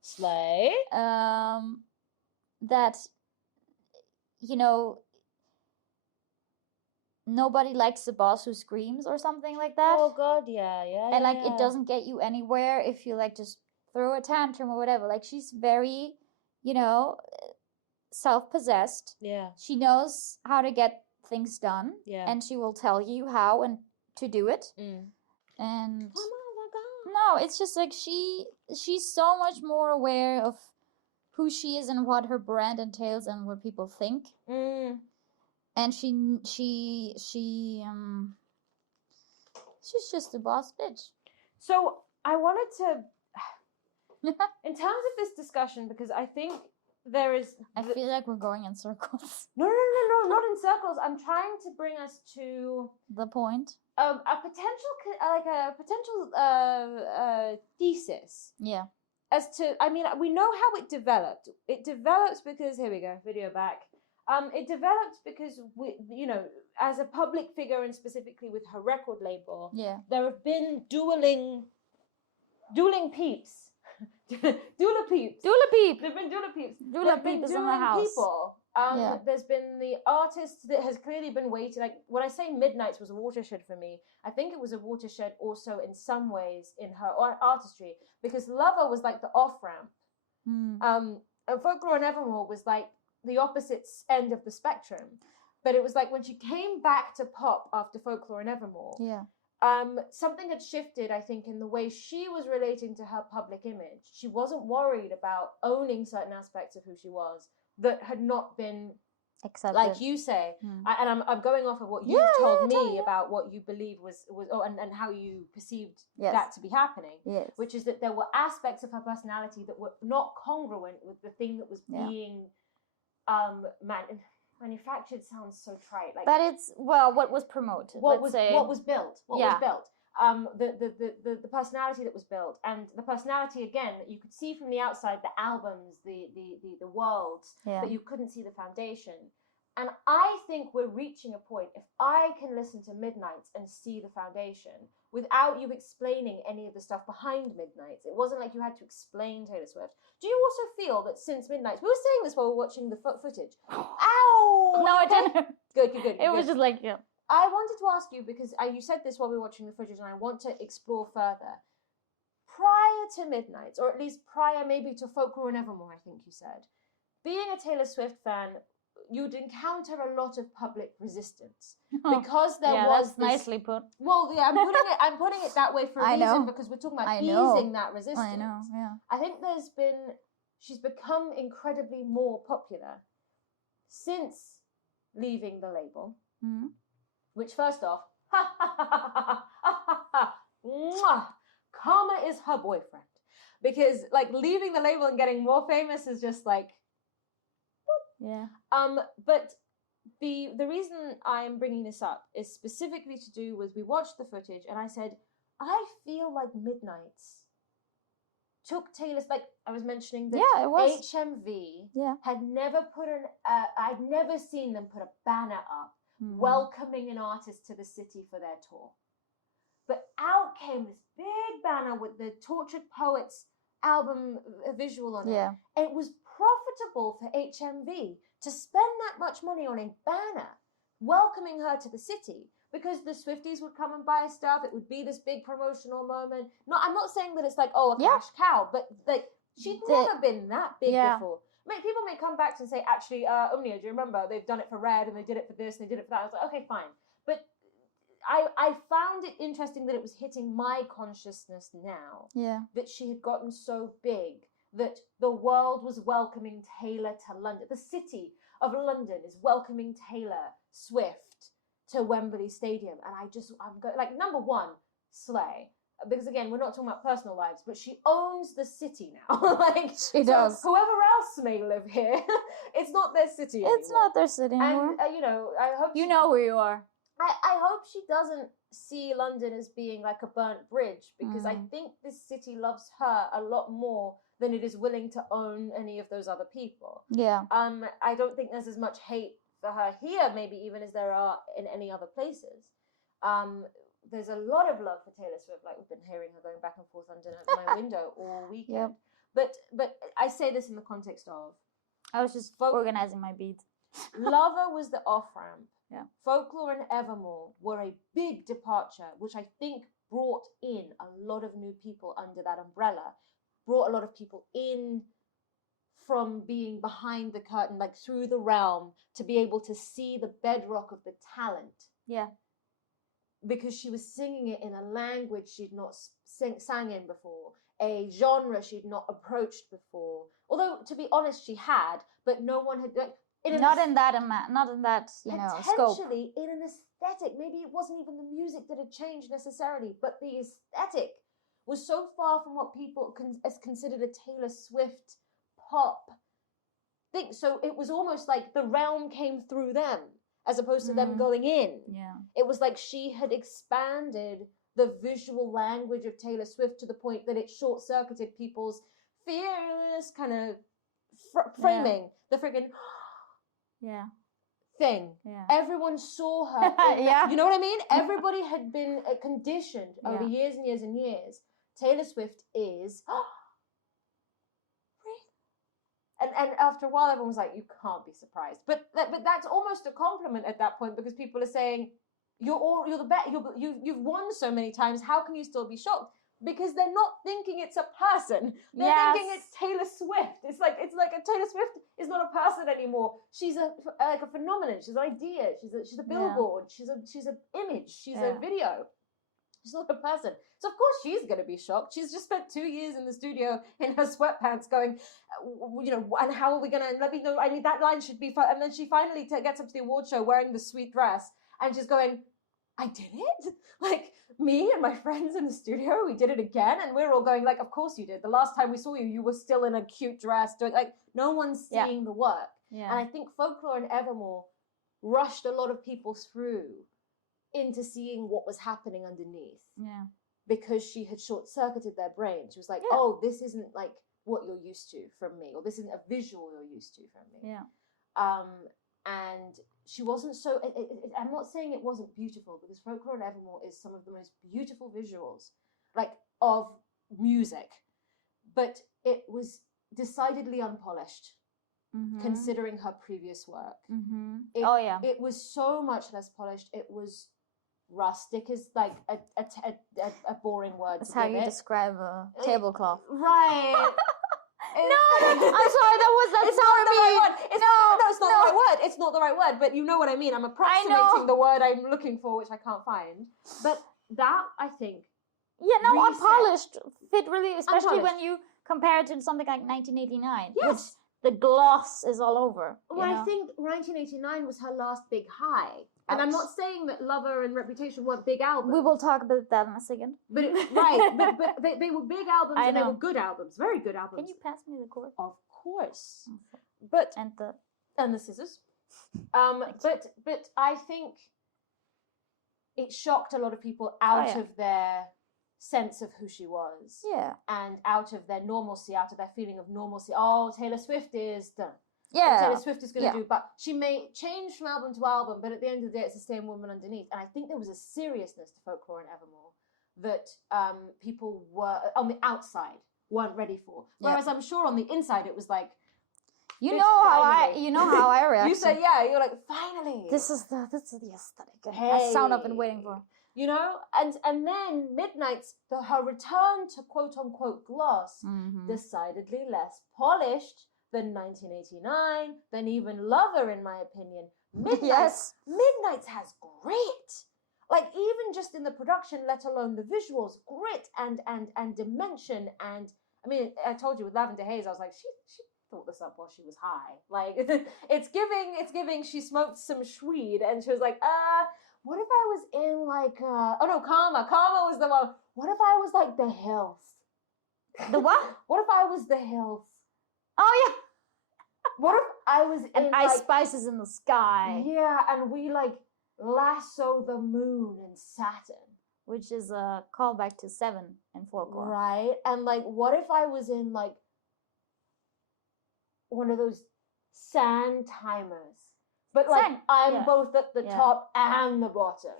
Slay. That nobody likes a boss who screams or something like that. Oh God, yeah. And it doesn't get you anywhere if you just throw a tantrum or whatever. Like she's very, self-possessed. Yeah. She knows how to get things done. Yeah. And she will tell you how and to do it. Mm. And oh my God. No, it's just like she's so much more aware of who she is and what her brand entails and what people think. Mm. And she's just a boss bitch. So I wanted to, in terms of this discussion, because I think there is. I feel like we're going in circles. No, not in circles. I'm trying to bring us to the point. A potential thesis. Yeah. As to, we know how it developed. It develops because here we go, video back. It developed because as a public figure and specifically with her record label, there have been dueling peeps. Doula peeps. There've been doula peeps. Doula peeps in the house. People. There's been the artist that has clearly been waiting. Like when I say Midnights was a watershed for me, I think it was a watershed also in some ways in her artistry, because Lover was like the off ramp, and Folklore and Evermore was like the opposite end of the spectrum. But it was like when she came back to pop after Folklore and Evermore, something had shifted, I think, in the way she was relating to her public image. She wasn't worried about owning certain aspects of who she was that had not been accepted, like you say. And I'm going off of what you've told me about what you believe was and how you perceived that to be happening. Yes. Which is that there were aspects of her personality that were not congruent with the thing that was being manufactured. Sounds so trite. Like, but it's what was promoted. What was built. The personality that was built, and the personality again that you could see from the outside, the albums, the worlds, but you couldn't see the foundation. And I think we're reaching a point, if I can listen to Midnights and see the foundation without you explaining any of the stuff behind Midnights. It wasn't like you had to explain Taylor Swift. Do you also feel that since Midnights, we were saying this while we were watching the footage. Ow! No, I didn't. Good. It was just like, I wanted to ask you, because you said this while we were watching the footage, and I want to explore further. Prior to Midnights, or at least prior maybe to Folklore and Evermore, I think you said, being a Taylor Swift fan, you'd encounter a lot of public resistance because there was that's nicely put. Well, yeah, I'm putting it that way for a reason because we're talking about easing that resistance. I know, yeah. I think she's become incredibly more popular since leaving the label, which first off, Karma is her boyfriend, because like leaving the label and getting more famous is just like, yeah. But the reason I'm bringing this up is specifically to do with, we watched the footage and I said, I feel like Midnights took Taylor's, like I was mentioning that it was. HMV had never put I'd never seen them put a banner up welcoming an artist to the city for their tour. But out came this big banner with the Tortured Poets album visual on it. It was profitable for HMV to spend that much money on a banner welcoming her to the city, because the Swifties would come and buy stuff. It would be this big promotional moment. No, I'm not saying that it's like, a cash cow, but like she'd never been that big before. People may come back and say, actually, UMNIA, do you remember? They've done it for Red and they did it for this and they did it for that. I was like, okay, fine. But I found it interesting that it was hitting my consciousness now. That she had gotten so big that the world was welcoming Taylor to London. The city of London is welcoming Taylor Swift to Wembley Stadium. And I'm going, like, number one, slay. Because again, we're not talking about personal lives, but she owns the city now. Like she does. Whoever else may live here, it's not their city anymore. It's not their city anymore. And I hope you know where you are. I hope she doesn't see London as being like a burnt bridge, because I think this city loves her a lot more than it is willing to own any of those other people. I don't think there's as much hate for her here, maybe even as there are in any other places. There's a lot of love for Taylor Swift, like we've been hearing her going back and forth under my window all weekend. But I say this in the context of, I was just organizing my beats. Lover was the off-ramp. Folklore and Evermore were a big departure, which I think brought in a lot of new people under that umbrella, brought a lot of people in from being behind the curtain, like through the realm, to be able to see the bedrock of the talent. Because she was singing it in a language she'd not sang in before, a genre she'd not approached before. Although, to be honest, she had, but no one had. Not in that scope. Potentially in an aesthetic. Maybe it wasn't even the music that had changed necessarily, but the aesthetic was so far from what people as considered a Taylor Swift pop thing. So it was almost like the realm came through them, as opposed to them going in. It was like she had expanded the visual language of Taylor Swift to the point that it short-circuited people's fearless kind of framing. The friggin' thing. Everyone saw her. You know what I mean? Everybody had been conditioned over years and years and years. Taylor Swift is... And after a while, everyone was like, you can't be surprised. But that's almost a compliment at that point, because people are saying, you're the best. You've won so many times. How can you still be shocked? Because they're not thinking it's a person. They're thinking it's Taylor Swift. It's like a Taylor Swift is not a person anymore. She's like a phenomenon. She's an idea. She's a billboard. She's an image. She's a video. She's not a person. So of course she's going to be shocked. She's just spent 2 years in the studio in her sweatpants going, and how are we going to, let me know, I need that line should be fun. And then she finally gets up to the award show wearing the sweet dress and she's going, I did it? Like, me and my friends in the studio, we did it again. And we're all going like, of course you did. The last time we saw you, you were still in a cute dress doing, like, no one's seeing the work. And I think Folklore and Evermore rushed a lot of people through into seeing what was happening underneath. Because she had short-circuited their brain. She was like, oh, this isn't like what you're used to from me, or this isn't a visual you're used to from me. And she wasn't so, I'm not saying it wasn't beautiful, because Folklore and Evermore is some of the most beautiful visuals, like, of music. But it was decidedly unpolished, considering her previous work. It was so much less polished. It was rustic is like a boring word. That's how you describe a tablecloth. Right. I'm sorry, that sounded mean. It's not the right word. It's not the right word, but you know what I mean. I'm approximating the word I'm looking for, which I can't find. But that, I think, unpolished fit really, especially when you compare it to something like 1989. Yes. Which the gloss is all over. Well, I think 1989 was her last big high. And I'm not saying that Lover and Reputation weren't big albums. We will talk about that in a second. But they were big albums and they were good albums, very good albums. Can you pass me the cord? Of course. But and the scissors. But I think it shocked a lot of people out of their sense of who she was. Yeah. And out of their normalcy, out of their feeling of normalcy. Oh, Taylor Swift is done. Yeah. Taylor Swift is going to do, but she may change from album to album, but at the end of the day, it's the same woman underneath. And I think there was a seriousness to Folklore and Evermore that people were, on the outside, weren't ready for. Whereas I'm sure on the inside, it was like, you know how I react. You say, you're like, finally. This is the aesthetic. Hey. Sound I've been waiting for. You know, and then Midnight's her return to quote unquote gloss, decidedly less polished than 1989, than even Lover, in my opinion. Midnight's has grit. Like, even just in the production, let alone the visuals, grit and dimension. And I mean, I told you with Lavender Haze, I was like, she thought this up while she was high. Like, it's giving she smoked some Swede, and she was like, what if I was in like, Karma. Karma was the one. What if I was like the Hills? The what? What if I was the Hills? Oh, yeah. What if I was in Ice Spices in the Sky? Yeah, and we like lasso the moon and Saturn. Which is a callback to 7 in Folklore. Right? And like, what if I was in like one of those sand timers? But like, I'm both at the top and the bottom.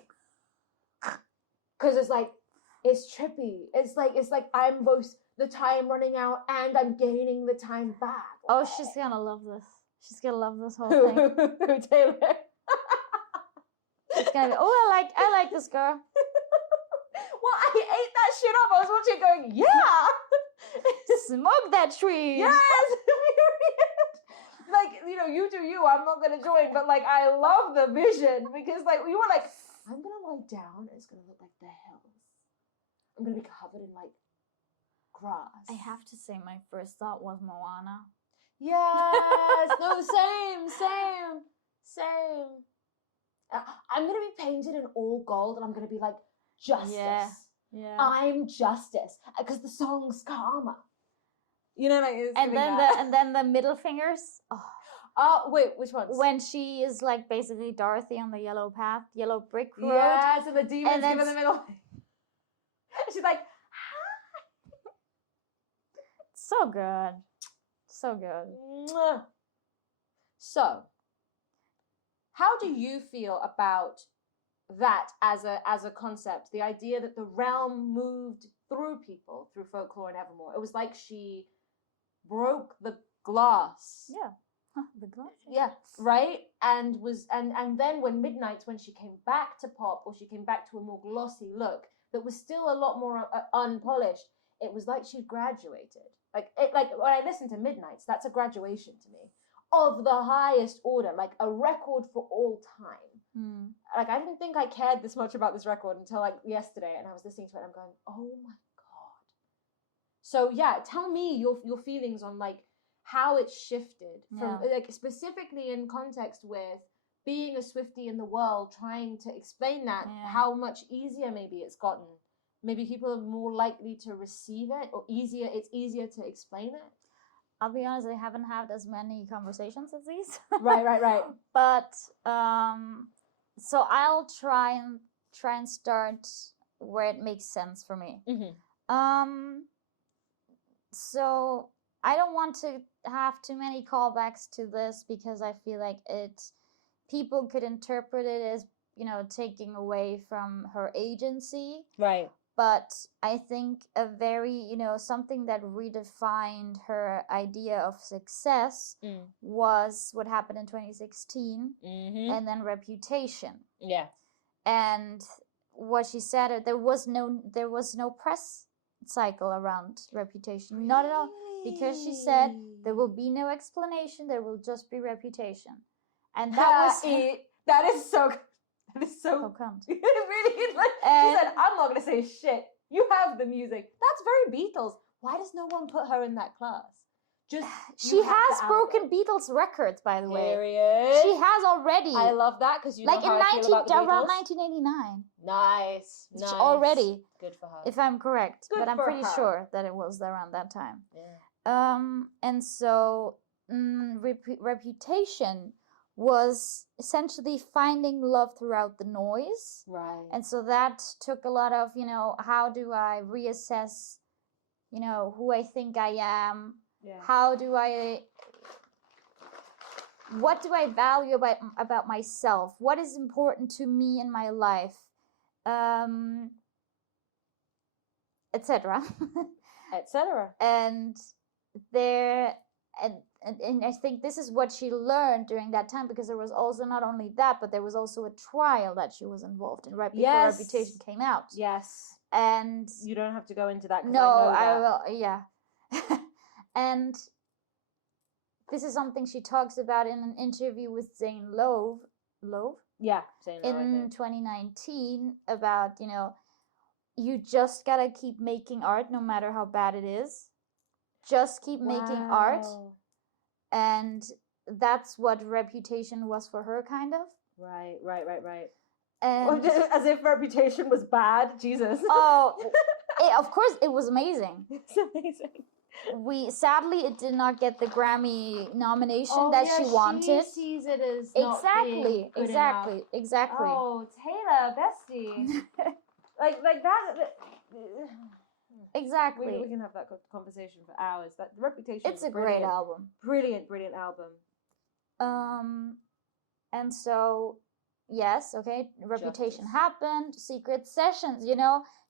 Because it's like, it's trippy. It's like I'm both the time running out and I'm gaining the time back. Oh, she's gonna love this. She's gonna love this whole thing. Who, Taylor? It's gonna be, I like this girl. Well, I ate that shit up. I was watching going, yeah! Smoke that tree! Yes! Like, you know, you do you, I'm not gonna join, but like, I love the vision, because like, we were like, I'm gonna lie down and it's gonna look like the hills. I'm gonna be covered in like grass. I have to say, my first thought was Moana. Yes! No, same. I'm gonna be painted in all gold and I'm gonna be like, justice. Yeah. I'm justice. Because the song's Karma. You know, like, and then the middle fingers. Oh, wait, which ones? When she is like basically Dorothy on the yellow brick road. Yeah, so the demons give her the middle. She's like, hi. So good. So, how do you feel about that as a concept? The idea that the realm moved through people, through Folklore and Evermore. It was like she broke the glass. Yeah. The glass. Yeah, right? And then when Midnight's, when she came back to pop, or she came back to a more glossy look that was still a lot more unpolished, it was like she'd graduated. Like when I listen to Midnight's, that's a graduation to me of the highest order, like a record for all time. Like, I didn't think I cared this much about this record until like yesterday, and I was listening to it and I'm going, oh my God. So yeah, tell me your feelings on like how it shifted from like specifically in context with being a Swiftie in the world, trying to explain that, how much easier maybe it's gotten. Maybe people are more likely to receive it, or it's easier to explain it. I'll be honest, I haven't had as many conversations as these. Right. But so I'll try and start where it makes sense for me. So I don't want to have too many callbacks to this, because I feel like people could interpret it as, you know, taking away from her agency. Right. But I think a very, you know, something that redefined her idea of success was what happened in 2016, and then Reputation. Yeah. And what she said, there was no press cycle around Reputation. Not at all. Because she said there will be no explanation, there will just be Reputation. And that is so cunt. Really, like, she said, I'm not gonna say shit. You have the music. That's very Beatles. Why does no one put her in that class? Just she has broken Beatles records, by the way. Period. She has already. I love that because you know how I feel about the around Beatles. 1989. Nice. Already. Good for her. If I'm correct, Good but I'm for pretty her. sure that it was around that time. Yeah. And so Reputation was essentially finding love throughout the noise. Right. And so that took a lot of, how do I reassess, who I think I am? Yeah. What do I value about myself? What is important to me in my life? Etc. Etc. And I think this is what she learned during that time, because there was also not only that, but there was also a trial that she was involved in before Reputation came out. Yes. And you don't have to go into that. No, I will. Yeah. And this is something she talks about in an interview with Zane Lowe. Yeah. Zane Lowe, in 2019 about you just gotta keep making art no matter how bad it is. Just keep making art. And that's what Reputation was for her, kind of. Right. And as if Reputation was bad. Jesus. Oh, of course it was amazing. It's amazing. Sadly it did not get the Grammy nomination that she wanted. She sees it as not being good enough. Exactly. Oh, Taylor, bestie. like that. Exactly. We can have that conversation for hours. That Reputation. It's a great album. Brilliant album. And so, yes, okay, Reputation happened. Secret sessions.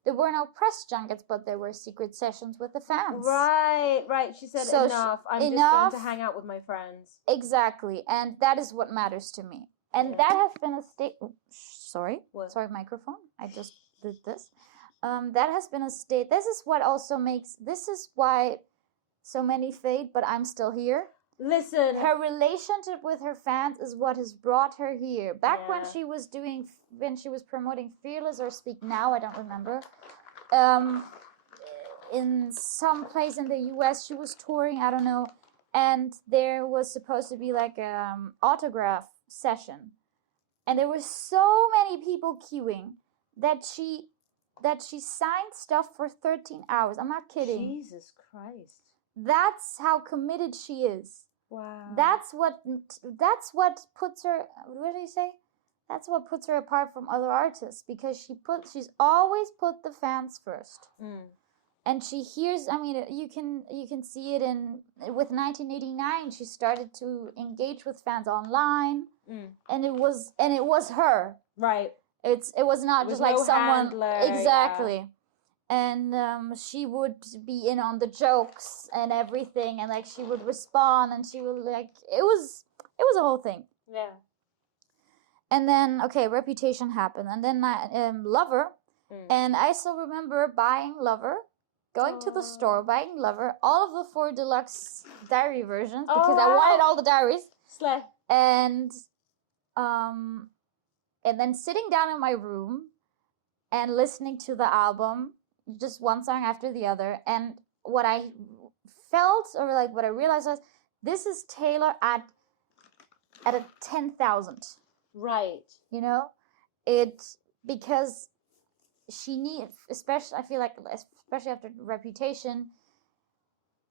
There were no press junkets, but there were secret sessions with the fans. Right. She said enough. I'm just going to hang out with my friends. Exactly, and that is what matters to me. And that has been a state. Sorry, microphone. I just did this. That has been a state. This is why so many fade, but I'm still here. Listen, her relationship with her fans is what has brought her here. Back when she was promoting Fearless or Speak Now, I don't remember. In some place in the US, she was touring, I don't know, and there was supposed to be like autograph session, and there were so many people queuing that she signed stuff for 13 hours. I'm not kidding. Jesus Christ. That's how committed she is. Wow. That's what puts her, what do you say? That's what puts her apart from other artists, because she's always put the fans first. And she hears, you can see it with 1989, she started to engage with fans online. And it was her. Right. It was not just like someone handler, exactly. Yeah. And she would be in on the jokes and everything, and like she would respond, and she would like it was a whole thing. Yeah. And then Reputation happened, and then Lover, and I still remember buying Lover, going to the store, buying Lover, all of the 4 deluxe diary versions because I wanted all the diaries. Slay. And then sitting down in my room and listening to the album, just one song after the other. And what I felt, or like what I realized was, this is Taylor at a 10,000. Right. Because she needs, especially, I feel like, especially after Reputation,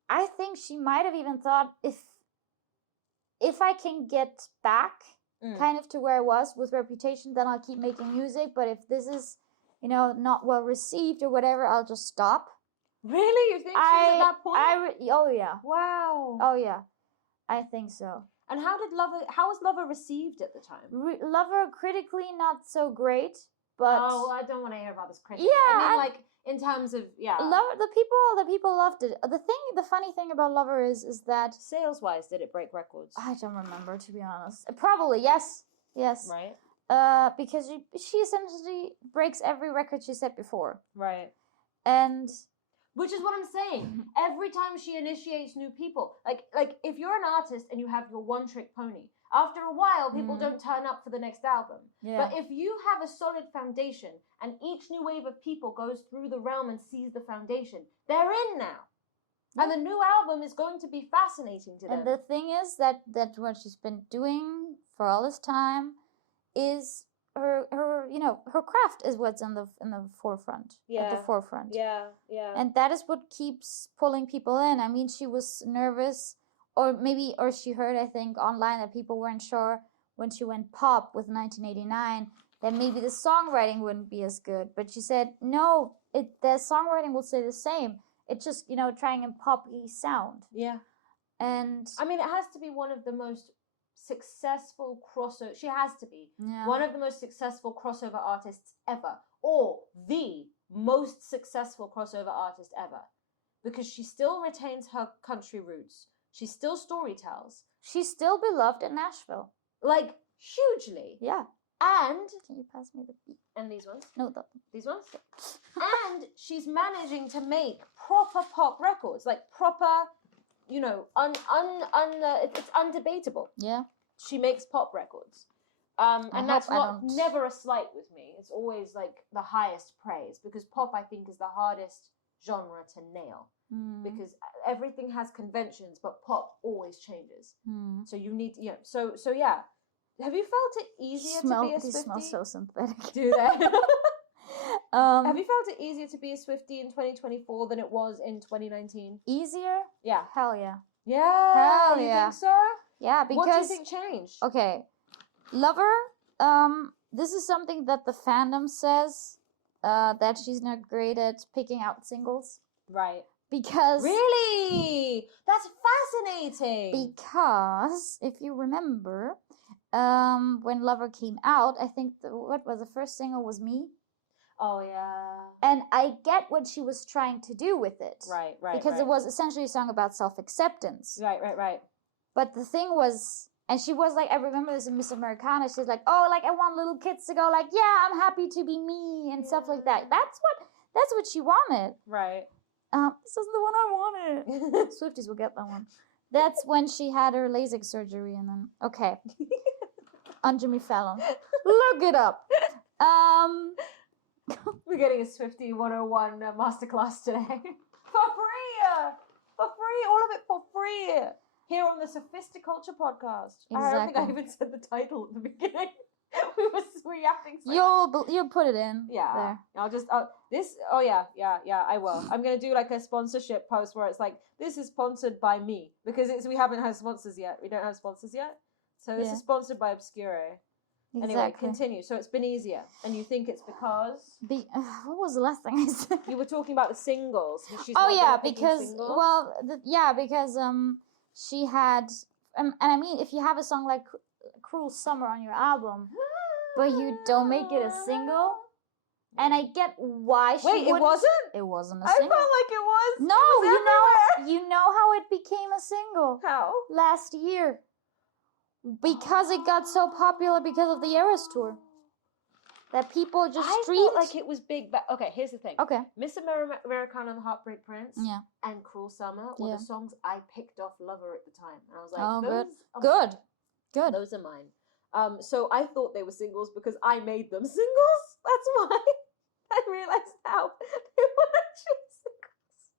I think she might have even thought, if I can get back kind of to where I was with Reputation, then I'll keep making music. But if this is, not well received or whatever, I'll just stop. Really? You think she's at that point? Oh yeah. Wow. Oh yeah, I think so. And how was Lover received at the time? Lover critically not so great, but I don't want to hear about this critic. Yeah, in terms of Lover, the people loved it. The funny thing about Lover is that sales wise, did it break records? I don't remember, to be honest. Probably yes. Right. Because she essentially breaks every record she set before. Right. And Which is what I'm saying. Every time she initiates new people, like if you're an artist and you have your one-trick pony, after a while, people don't turn up for the next album. Yeah. But if you have a solid foundation and each new wave of people goes through the realm and sees the foundation, they're in now. And the new album is going to be fascinating to them. And the thing is that what she's been doing for all this time is her craft is what's in the forefront. Yeah. At the forefront. Yeah. And that is what keeps pulling people in. I mean, she was nervous, or she heard, I think, online that people weren't sure when she went pop with 1989 that maybe the songwriting wouldn't be as good. But she said, no, the songwriting will stay the same. It's just, trying a poppy sound. Yeah. And I mean, it has to be one of the most successful crossover. She has to be one of the most successful crossover artists ever, or the most successful crossover artist ever, because she still retains her country roots. She still storytells. She's still beloved in Nashville. Like, hugely. Yeah. And can you pass me the beat? And these ones? No, these ones. And she's managing to make proper pop records, like proper, it's undebatable. Yeah. She makes pop records. And that's never a slight with me. It's always like the highest praise, because pop, I think, is the hardest genre to nail, because everything has conventions, but pop always changes. So you need, so yeah. Have you felt it easier to be a Swiftie? These smell so synthetic. Do they? Have you felt it easier to be a Swiftie in 2024 than it was in 2019? Easier? Yeah. Hell yeah. Yeah. Hell you yeah. think so? Yeah, because... What do you think changed? Okay. Lover, this is something that the fandom says, that she's not great at picking out singles. Right. Because... Really? That's fascinating. Because, if you remember, when Lover came out, I think, the first single was Me. Oh, yeah. And I get what she was trying to do with it. Right. Because it was essentially a song about self-acceptance. Right. But the thing was, and she was like, I remember this in Miss Americana, she's like, oh, like, I want little kids to go like, yeah, I'm happy to be me, and stuff like that. That's what she wanted. Right. This isn't the one I wanted. Swifties will get that one. That's when she had her LASIK surgery, and then, okay. On Jimmy Fallon. Look it up. We're getting a Swiftie 101 masterclass today. For free! For free! All of it for free! Here on the Sophisticulture podcast. Exactly. I don't think I even said the title at the beginning. we were reacting so You'll put it in. Yeah. There. I'll just, I will. I'm going to do like a sponsorship post where it's like, this is sponsored by me. Because we haven't had sponsors yet. We don't have sponsors yet. So this is sponsored by Obscure. Exactly. Anyway, continue. So it's been easier. And you think it's because? What was the last thing I said? You were talking about the singles. Because she had, and I mean, if you have a song like Cruel Summer on your album, but you don't make it a single, and I get why she Wait, it wasn't? It wasn't a I single. felt like it was. No, it was you know how it became a single. How? Last year. Because it got so popular because of the Eras tour. That people just streamed. I felt like it was big, but okay, here's the thing. Okay. Miss Americana and the Heartbreak Prince and Cruel Summer were the songs I picked off Lover at the time. And I was like, good. Those are mine. So I thought they were singles because I made them singles. That's why I realized how they were actually singles.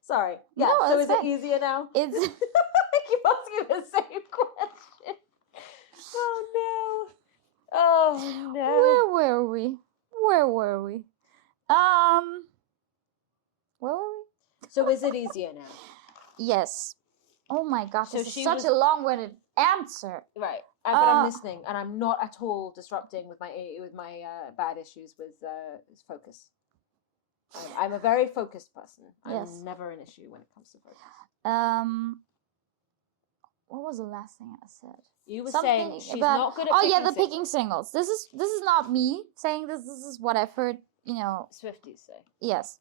Sorry. Yeah, no, so is it easier now? It's I keep asking the same question. Oh no. Oh no. Where were we? So is it easier now? Yes. Oh my gosh, So this is such a long-winded answer. Right. But I'm listening, and I'm not at all disrupting with my bad issues with focus. I'm a very focused person. I'm never an issue when it comes to focus. What was the last thing I said? You were saying she's not good at the picking singles. This is not me saying this. This is what I've heard, Swifties say. Yes.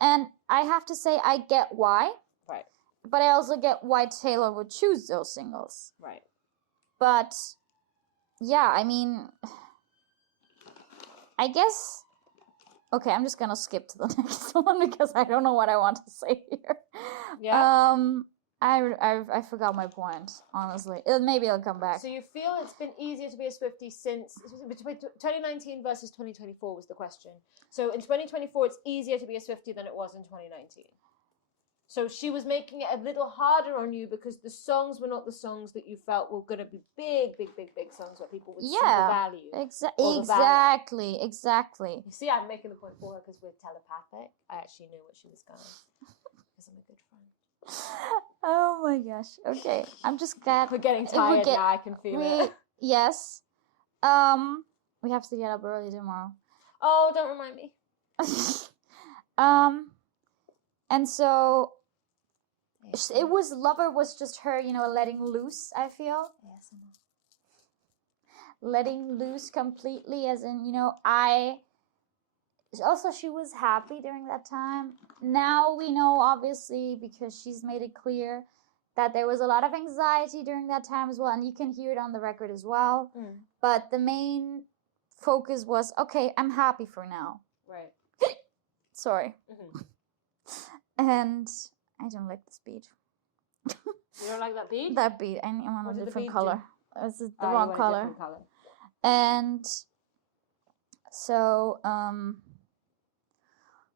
And I have to say I get why. Right. But I also get why Taylor would choose those singles. Right. But yeah, I mean, I guess Okay, I'm just gonna skip to the next one because I don't know what I want to say here. Yeah. I forgot my point, honestly. Maybe it'll come back. So you feel it's been easier to be a Swiftie since 2019 versus 2024 was the question. So in 2024, it's easier to be a Swiftie than it was in 2019. So she was making it a little harder on you because the songs were not the songs that you felt were going to be big songs where people would see the value. Exactly. You see, I'm making the point for her because we're telepathic. I actually knew what she was going because I'm a good friend. Oh my gosh. Okay, I'm just glad. We're getting tired now. I can feel it. Yes. We have to get up early tomorrow. Oh, don't remind me. And so it was Lover was just her, you know, letting loose, I feel. Yes, I know. Letting loose completely, as in, you know, she was happy during that time. Now we know, obviously, because she's made it clear that there was a lot of anxiety during that time as well, and you can hear it on the record as well. But the main focus was, okay, I'm happy for now. Right. Sorry. And I don't like this beat. You don't like that beat? That beat. I want a different color. It's the wrong color. Color. And so, oh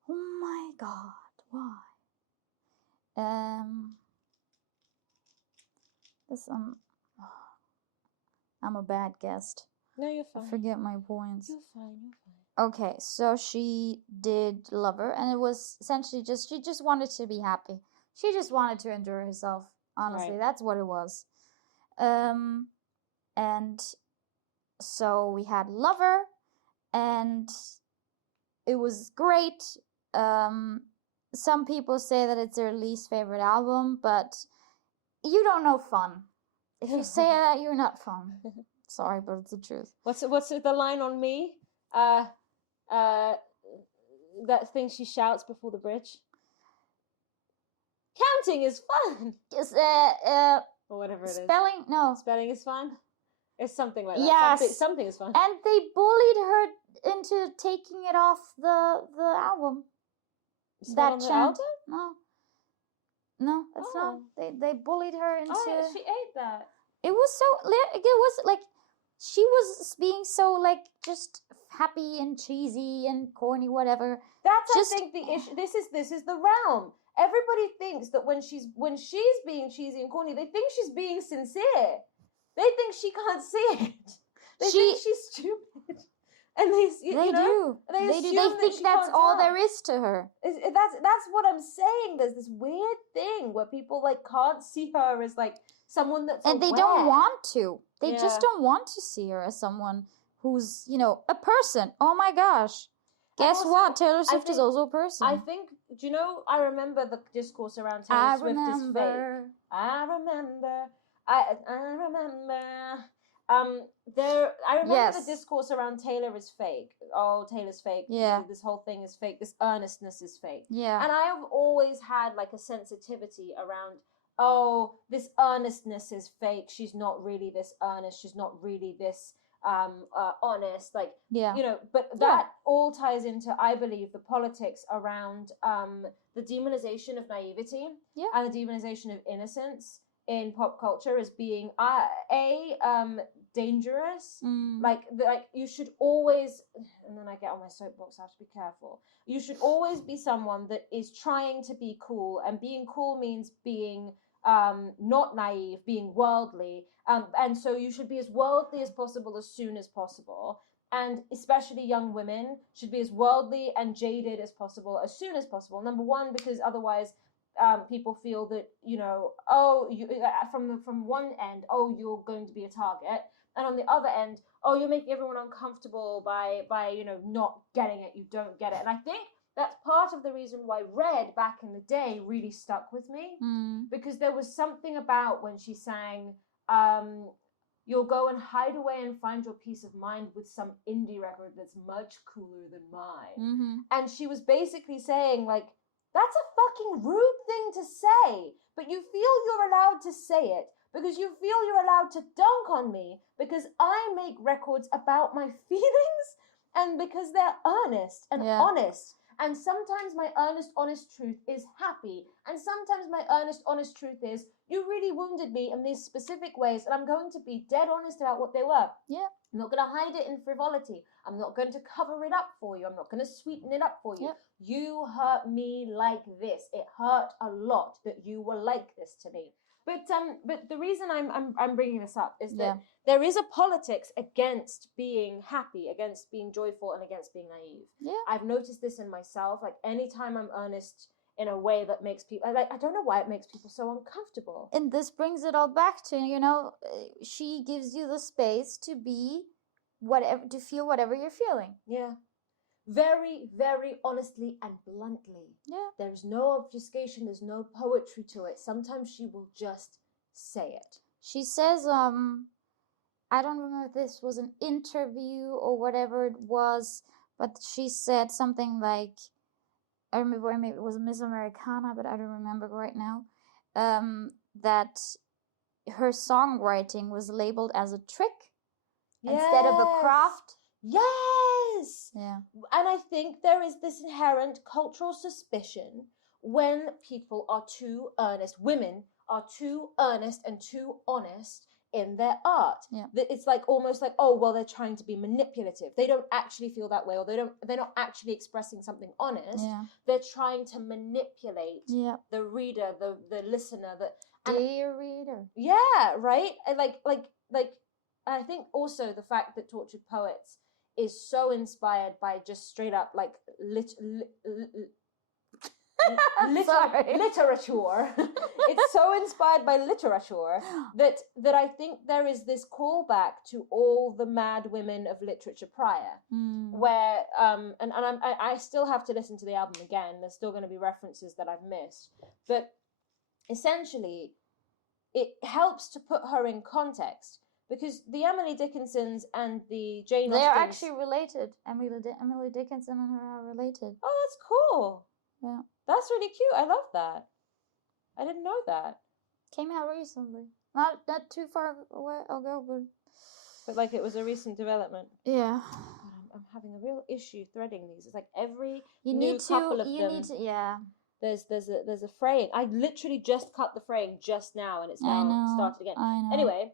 my God, why? I'm a bad guest. No, you're fine. I forget my points. You're fine. Okay, so she did Lover, and it was essentially she just wanted to be happy. She just wanted to enjoy herself. Honestly, that's what it was. And so we had Lover, and it was great. Some people say that it's their least favorite album, but you don't know fun. If you say that, you're not fun. Sorry, but it's the truth. What's the line on Me? That thing she shouts before the bridge. Counting is fun. Yes, or whatever it is. Spelling is fun. It's something like that. Yes. Something is fun. And they bullied her into taking it off the album. It's not on the album? No, it's not. They bullied her into. Oh, she ate that. It was like she was being so like just happy and cheesy and corny, whatever. That's I think the issue. This is the realm. Everybody thinks that when she's being cheesy and corny, they think she's being sincere. They think she can't see it. They think she's stupid, and they do. They think that's all there is to her. That's what I'm saying. There's this weird thing where people like can't see her as like someone that's and aware. They don't want to. They just don't want to see her as someone who's, you know, a person. Oh my gosh. Guess also, what? Taylor Swift is also a person. I think, do you know, I remember the discourse around Taylor Swift is fake. I remember. I remember the discourse around Taylor is fake. Oh, Taylor's fake. Yeah. This whole thing is fake. This earnestness is fake. Yeah. And I have always had like a sensitivity around, oh, this earnestness is fake. She's not really this earnest. She's not really this honest. Like, you know, but that all ties into, I believe, the politics around the demonization of naivety and the demonization of innocence in pop culture as being dangerous. Like you should always, and then I get on my soapbox, I have to be careful. You should always be someone that is trying to be cool, and being cool means being not naive, being worldly, and so you should be as worldly as possible as soon as possible, and especially young women should be as worldly and jaded as possible as soon as possible. Number one, because otherwise people feel that, you know, from one end, oh, you're going to be a target, and on the other end, oh, you're making everyone uncomfortable by you know, not getting it. You don't get it. And I think that's part of the reason why Red back in the day really stuck with me, because there was something about when she sang, you'll go and hide away and find your peace of mind with some indie record that's much cooler than mine. And she was basically saying, like, that's a fucking rude thing to say, but you feel you're allowed to say it because you feel you're allowed to dunk on me because I make records about my feelings and because they're earnest and Yeah. honest. And sometimes my earnest, honest truth is happy. And sometimes my earnest, honest truth is, you really wounded me in these specific ways, and I'm going to be dead honest about what they were. Yeah. I'm not going to hide it in frivolity. I'm not going to cover it up for you. I'm not going to sweeten it up for you. Yep. You hurt me like this. It hurt a lot that you were like this to me. But the reason I'm bringing this up is that there is a politics against being happy, against being joyful, and against being naive. Yeah. I've noticed this in myself. Like anytime I'm earnest in a way that makes people, I don't know why it makes people so uncomfortable. And this brings it all back to, you know, she gives you the space to be whatever, to feel whatever you're feeling. Yeah. Very, very honestly and bluntly. Yeah. There's no obfuscation, there's no poetry to it. Sometimes she will just say it. She says, I don't remember if this was an interview or whatever it was, but she said something like, I remember maybe it was Miss Americana, but I don't remember right now, that her songwriting was labeled as a trick instead of a craft. Yes! Yeah. And I think there is this inherent cultural suspicion when people are too earnest, women are too earnest and too honest in their art. Yeah. It's like almost like, oh, well, they're trying to be manipulative. They don't actually feel that way, or they're not actually expressing something honest. Yeah. They're trying to manipulate the reader, the listener. Dear reader. Yeah, right? And like I think also the fact that Tortured Poets is so inspired by just straight up like literature. It's so inspired by literature that I think there is this callback to all the mad women of literature prior, where and I still have to listen to the album again. There's still going to be references that I've missed, but essentially it helps to put her in context. Because the Emily Dickinsons and the Jane Austens... They're actually related. Emily Dickinson and her are related. Oh, that's cool. Yeah. That's really cute. I love that. I didn't know that. Came out recently. Not too far ago, but... But like it was a recent development. Yeah. I'm having a real issue threading these. It's like every couple of them... yeah. There's a fraying. I literally just cut the fraying just now and it's now started again. I know. Anyway,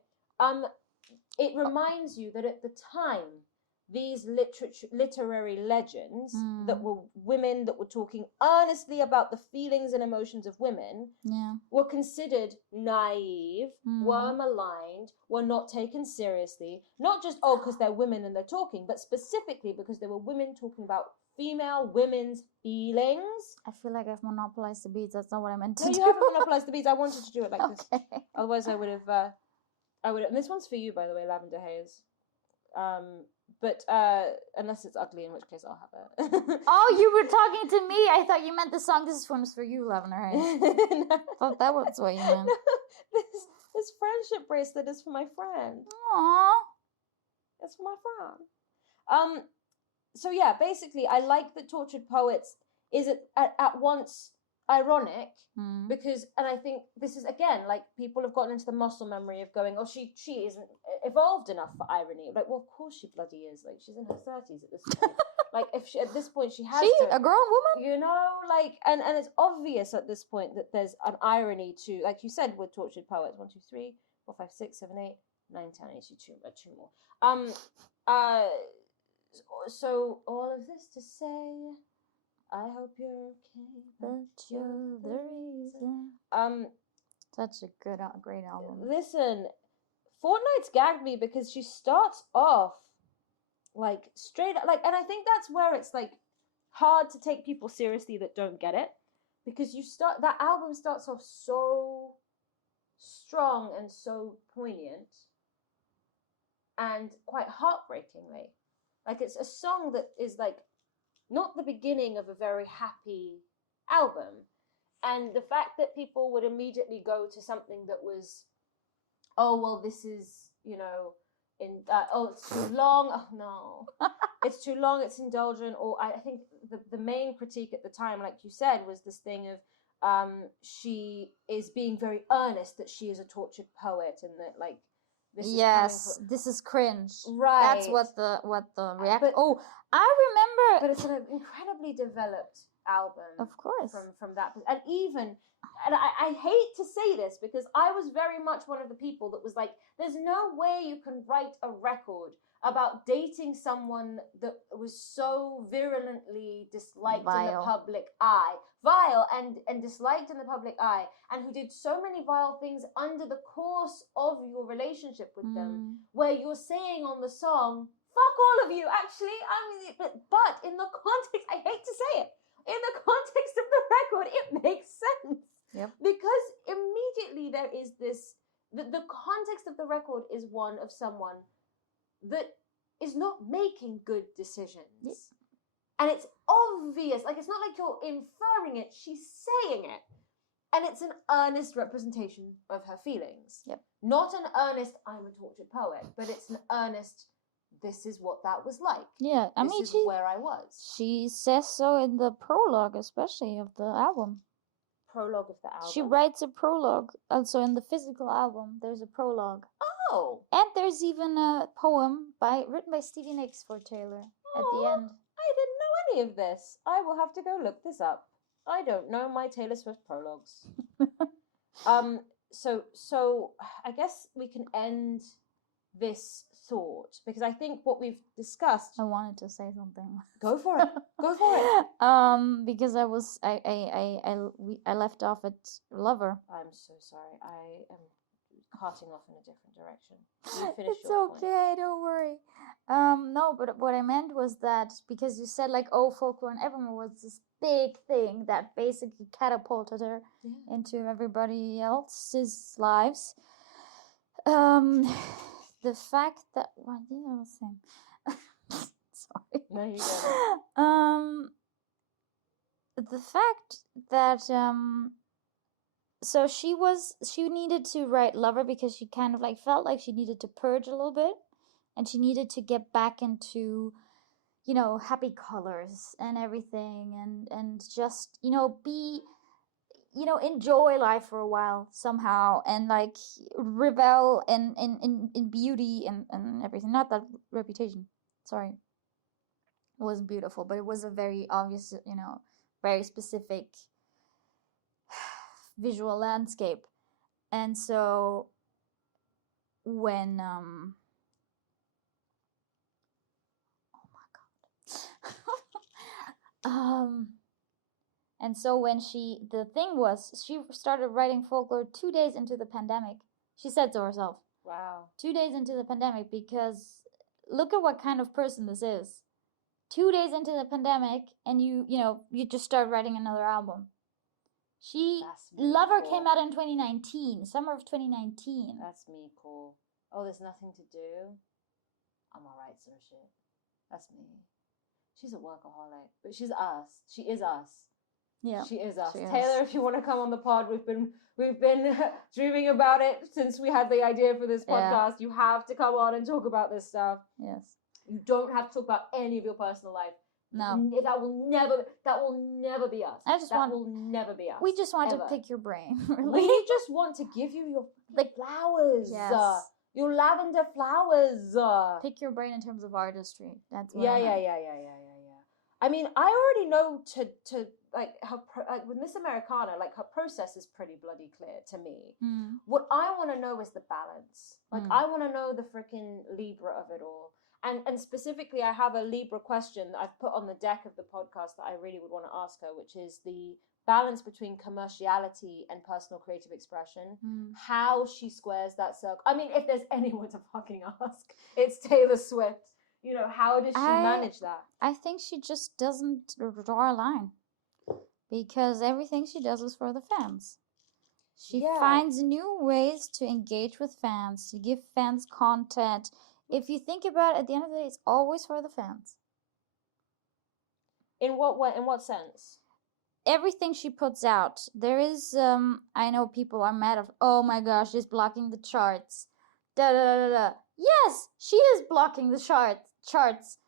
it reminds you that at the time, these literary legends that were women that were talking earnestly about the feelings and emotions of women were considered naive, were maligned, were not taken seriously, not just, because they're women and they're talking, but specifically because they were women talking about female women's feelings. I feel like I've monopolized the beats. That's not what I meant to do. You haven't monopolized the beats. I wanted to do it like this. Otherwise I would have... and this one's for you, by the way, Lavender Haze. But unless it's ugly, in which case I'll have it. Oh, you were talking to me. I thought you meant the song. This one's for you, Lavender Haze. No. I thought that was what you meant. No, this friendship bracelet is for my friend. Aww. It's for my friend. So yeah, basically, I like that Tortured Poets is at once ironic because, and I think this is again like people have gotten into the muscle memory of going, oh, she isn't evolved enough for irony. Like, well, of course she bloody is. Like, she's in her 30s at this point. Like, if she at this point she has a grown woman, you know, like, and it's obvious at this point that there's an irony to, like you said, with Tortured Poets. 1, 2, 3, 4, 5, 6, 7, 8, 9, 10, 2 more. So all of this to say, I hope you're okay, but you're the reason. Such a great album. Listen, Fortnite's gagged me because she starts off like straight up, like, and I think that's where it's like hard to take people seriously that don't get it, because that album starts off so strong and so poignant and quite heartbreakingly. Like, it's a song that is like not the beginning of a very happy album. And the fact that people would immediately go to something that was, oh, well, this is, you know, it's too long. Oh, no. It's too long. It's indulgent. Or I think the main critique at the time, like you said, was this thing of she is being very earnest that she is a tortured poet and that, like, this is yes, coming this is cringe. right. That's what the reaction. Oh, I remember. But it's an incredibly developed album, Of course. From that, and even, and I hate to say this because I was very much one of the people that was like, there's no way you can write a record about dating someone that was so virulently disliked in the public eye, vile and disliked in the public eye, and who did so many vile things under the course of your relationship with them, where you're saying on the song, fuck all of you, actually, I mean, but in the context, I hate to say it, in the context of the record, it makes sense. Yep. Because immediately there is this, the context of the record is one of someone that is not making good decisions. Yep. And it's obvious, like it's not like you're inferring it, she's saying it. And it's an earnest representation of her feelings. Yep. Not an earnest, I'm a tortured poet, but it's an earnest, this is what that was like. Yeah, I mean, this is where I was. She says so in the prologue, especially of the album. Prologue of the album? She writes a prologue. Also, in the physical album, there's a prologue. Oh! And there's even a poem written by Stevie Nicks for Taylor at the end. I didn't know any of this. I will have to go look this up. I don't know my Taylor Swift prologues. So I guess we can end this thought because I think what we've discussed. I wanted to say something. Go for it. Go for it. Because I left off at lover. I'm so sorry. I am carting off in a different direction. You finish It's your okay. point. Don't worry. No, but what I meant was that because you said like, oh, Folklore and Evermore was this big thing that basically catapulted her into everybody else's lives. The fact that what did I say? Sorry. No, you don't. The fact that so she needed to write Lover because she kind of like felt like she needed to purge a little bit, and she needed to get back into, you know, happy colors and everything, and just, you know, be, you know, enjoy life for a while somehow, and like revel in beauty and everything. Not that Reputation, sorry, it wasn't beautiful, but it was a very obvious, you know, very specific visual landscape. And so when oh my god. And so when the thing was, she started writing Folklore 2 days into the pandemic. She said so herself. Wow. 2 days into the pandemic, because look at what kind of person this is. 2 days into the pandemic, and you just start writing another album. Lover came out in 2019, summer of 2019. That's me, cool. Oh, there's nothing to do? I'm gonna write some shit. That's me. She's a workaholic, but she's us. She is us. Yeah, she is us. She is. Taylor, if you want to come on the pod, we've been dreaming about it since we had the idea for this podcast. Yeah. You have to come on and talk about this stuff. Yes. You don't have to talk about any of your personal life. No. That will never be us. Will never be us. We just want ever. to pick your brain. Really. We just want to give you your flowers. Yes. Your lavender flowers. Pick your brain in terms of artistry. That's what yeah. I mean, I already know to like her with Miss Americana, like her process is pretty bloody clear to me. Mm. What I want to know is the balance. Like I want to know the freaking Libra of it all. And specifically, I have a Libra question that I've put on the deck of the podcast that I really would want to ask her, which is the balance between commerciality and personal creative expression. How she squares that circle. I mean, if there's anyone to fucking ask, it's Taylor Swift. You know, how does she manage that? I think she just doesn't draw a line, because everything she does is for the fans. She finds new ways to engage with fans, to give fans content. If you think about it, at the end of the day, it's always for the fans. In what way? In what sense? Everything she puts out, there is, I know people are mad of, oh my gosh, she's blocking the charts. Da da da da. Yes, she is blocking the charts,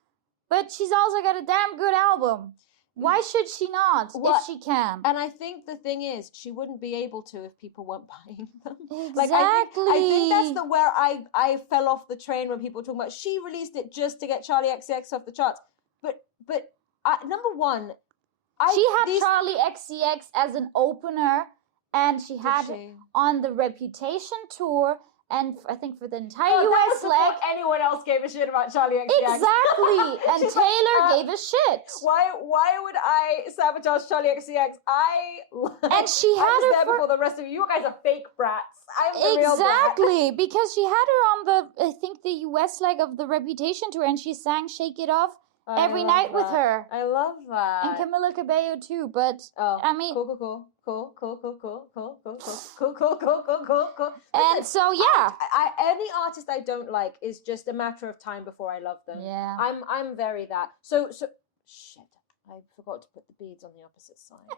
but she's also got a damn good album. Why should she not if she can? And I think the thing is, she wouldn't be able to if people weren't buying them. Exactly. I think that's where I fell off the train when people were talking about she released it just to get Charlie XCX off the charts. But number one, she had Charlie XCX as an opener, and she had on the Reputation tour. And I think for the entire US leg, anyone else gave a shit about Charlie XCX. Exactly, and Taylor gave a shit. Why would I sabotage Charlie XCX? And she had her there before the rest of you. You guys are fake brats. I'm the real brat. Because she had her on I think the US leg of the Reputation tour, and she sang "Shake It Off" every night with her. I love that. And Camila Cabello too. But I mean, cool. And so any artist I don't like is just a matter of time before I love them. Yeah, I'm very that. So shit. I forgot to put the beads on the opposite side.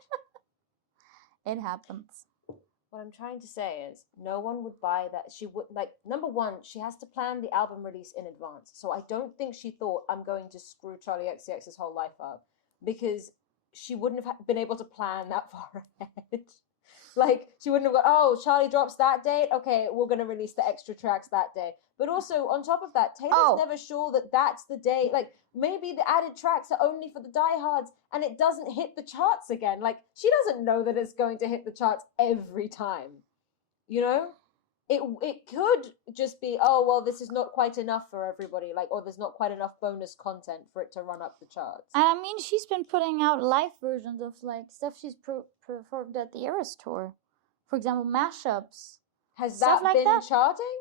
It happens. What I'm trying to say is, no one would buy that. She would number one, she has to plan the album release in advance. So I don't think she thought I'm going to screw Charlie XCX's whole life up, because she wouldn't have been able to plan that far ahead. She wouldn't have gone, oh, Charlie drops that date. Okay, we're going to release the extra tracks that day. But also, on top of that, Taylor's never sure that that's the day. Maybe the added tracks are only for the diehards and it doesn't hit the charts again. She doesn't know that it's going to hit the charts every time. You know? It could just be, oh, well, this is not quite enough for everybody. Or there's not quite enough bonus content for it to run up the charts. And I mean, she's been putting out live versions of stuff she's performed at the Eras tour. For example, mashups. Has that been charting?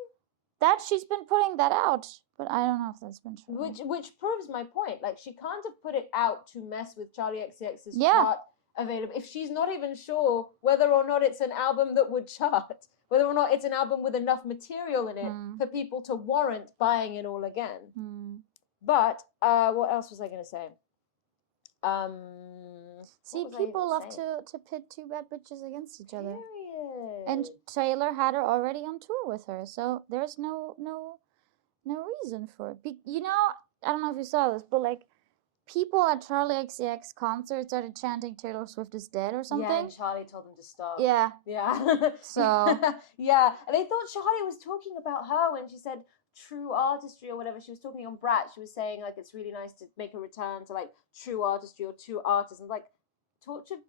That she's been putting that out, but I don't know if that's been true. Which proves my point. She can't have put it out to mess with Charlie XCX's chart available if she's not even sure whether or not it's an album that would chart, whether or not it's an album with enough material in it for people to warrant buying it all again. But what else was I going to say? See, people love to pit two bad bitches against each other. Period. And Taylor had her already on tour with her, so there's no reason for it. I don't know if you saw this, but people at Charlie XCX concerts started chanting "Taylor Swift is dead" or something. Yeah, and Charlie told them to stop. Yeah. So yeah, and they thought Charlie was talking about her when she said true artistry or whatever. She was talking on Brat. She was saying it's really nice to make a return to true artistry or true artists, and tortured.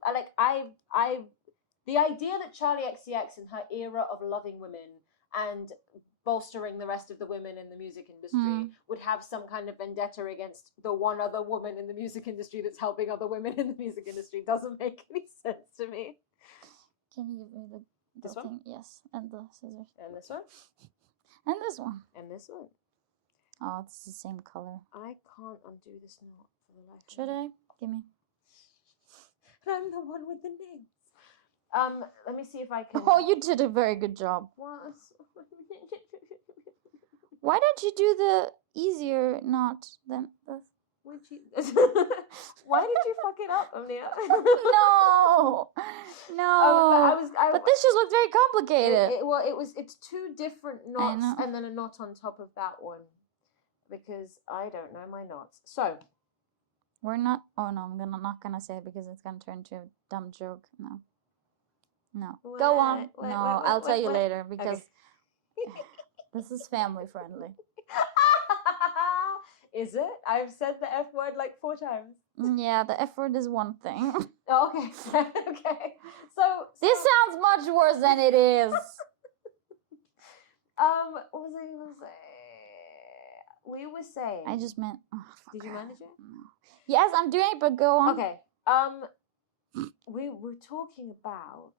The idea that Charlie XCX in her era of loving women and bolstering the rest of the women in the music industry would have some kind of vendetta against the one other woman in the music industry that's helping other women in the music industry doesn't make any sense to me. Can you give me the this one? Thing? Yes, and the scissors. And this one? And this one. And this one. Oh, it's the same color. I can't undo this knot for the life of me. Should I? Give me. I'm the one with the nails. Let me see if I can. Oh, you did a very good job. What? Why don't you do the easier knot than this? Why did you fuck it up, Omnia? No. But this just looked very complicated. It's two different knots and then a knot on top of that one, because I don't know my knots. So we're not. Oh no, I'm not gonna say it because it's gonna turn into a dumb joke. No. Go on. I'll tell you later because this is family friendly. Is it? I've said the F word 4 times. Yeah, the F word is one thing. Oh, okay. Okay. So this sounds much worse than it is. What was I gonna say? We were saying. I just meant. Oh, did you manage it? No. Yes, I'm doing it, but go on. Okay. We were talking about.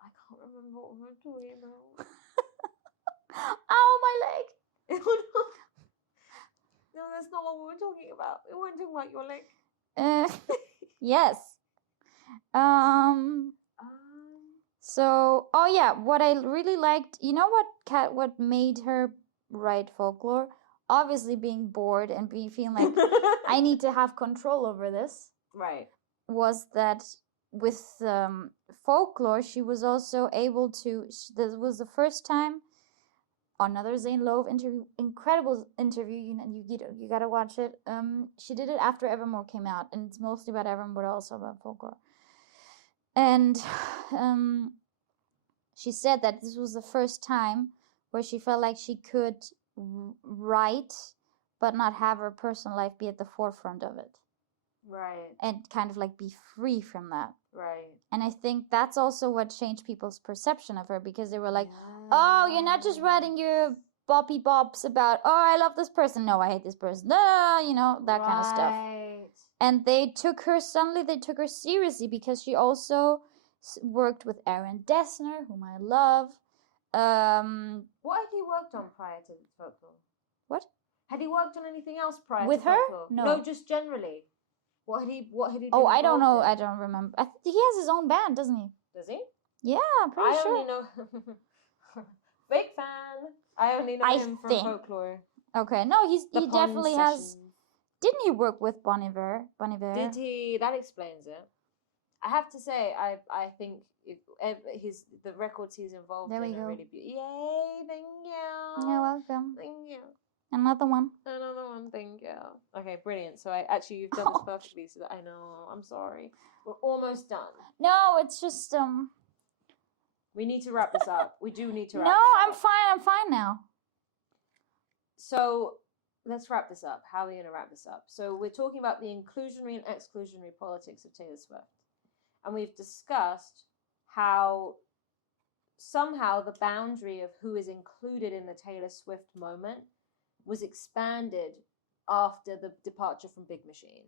I can't remember what we were talking about. Ow, my leg. No, that's not what we were talking about. We weren't talking about your leg. Yes. So, what I really liked, you know what made her write folklore? Obviously being bored and feeling like I need to have control over this. Right. Was that with folklore, she was also able to, this was the first time another Zane Lowe interview, incredible interview. You gotta watch it. She did it after Evermore came out, and it's mostly about Evermore, but also about folklore. And she said that this was the first time where she felt like she could write, but not have her personal life be at the forefront of it. Right. And kind of like be free from that. Right. And I think that's also what changed people's perception of her, because they were like, oh, you're not just writing your boppy bops about, oh, I love this person. No, I hate this person. No, you know, that kind of stuff. And they took her seriously, because she also worked with Aaron Dessner, whom I love. What had he worked on prior to folklore? What? Had he worked on anything else prior with to her? folklore? No, just generally. What had he Oh, I don't know. in? I don't remember. I think he has his own band, doesn't he? Does he? Yeah, I'm pretty sure. I only know fake fan. I only know him from folklore. Okay, no, he definitely has. Didn't he work with Bon Iver? Did he? That explains it. I have to say, I think the records he's involved in are really beautiful. Yay! Thank you. You're welcome. Thank you. Another one. Thank you. Okay, brilliant. So you've done this perfectly. So that I know. I'm sorry. We're almost done. No, it's just We need to wrap this up. We do need to wrap. No, this up. I'm fine now. So let's wrap this up. How are we going to wrap this up? So we're talking about the inclusionary and exclusionary politics of Taylor Swift. And we've discussed how somehow the boundary of who is included in the Taylor Swift moment was expanded after the departure from Big Machine.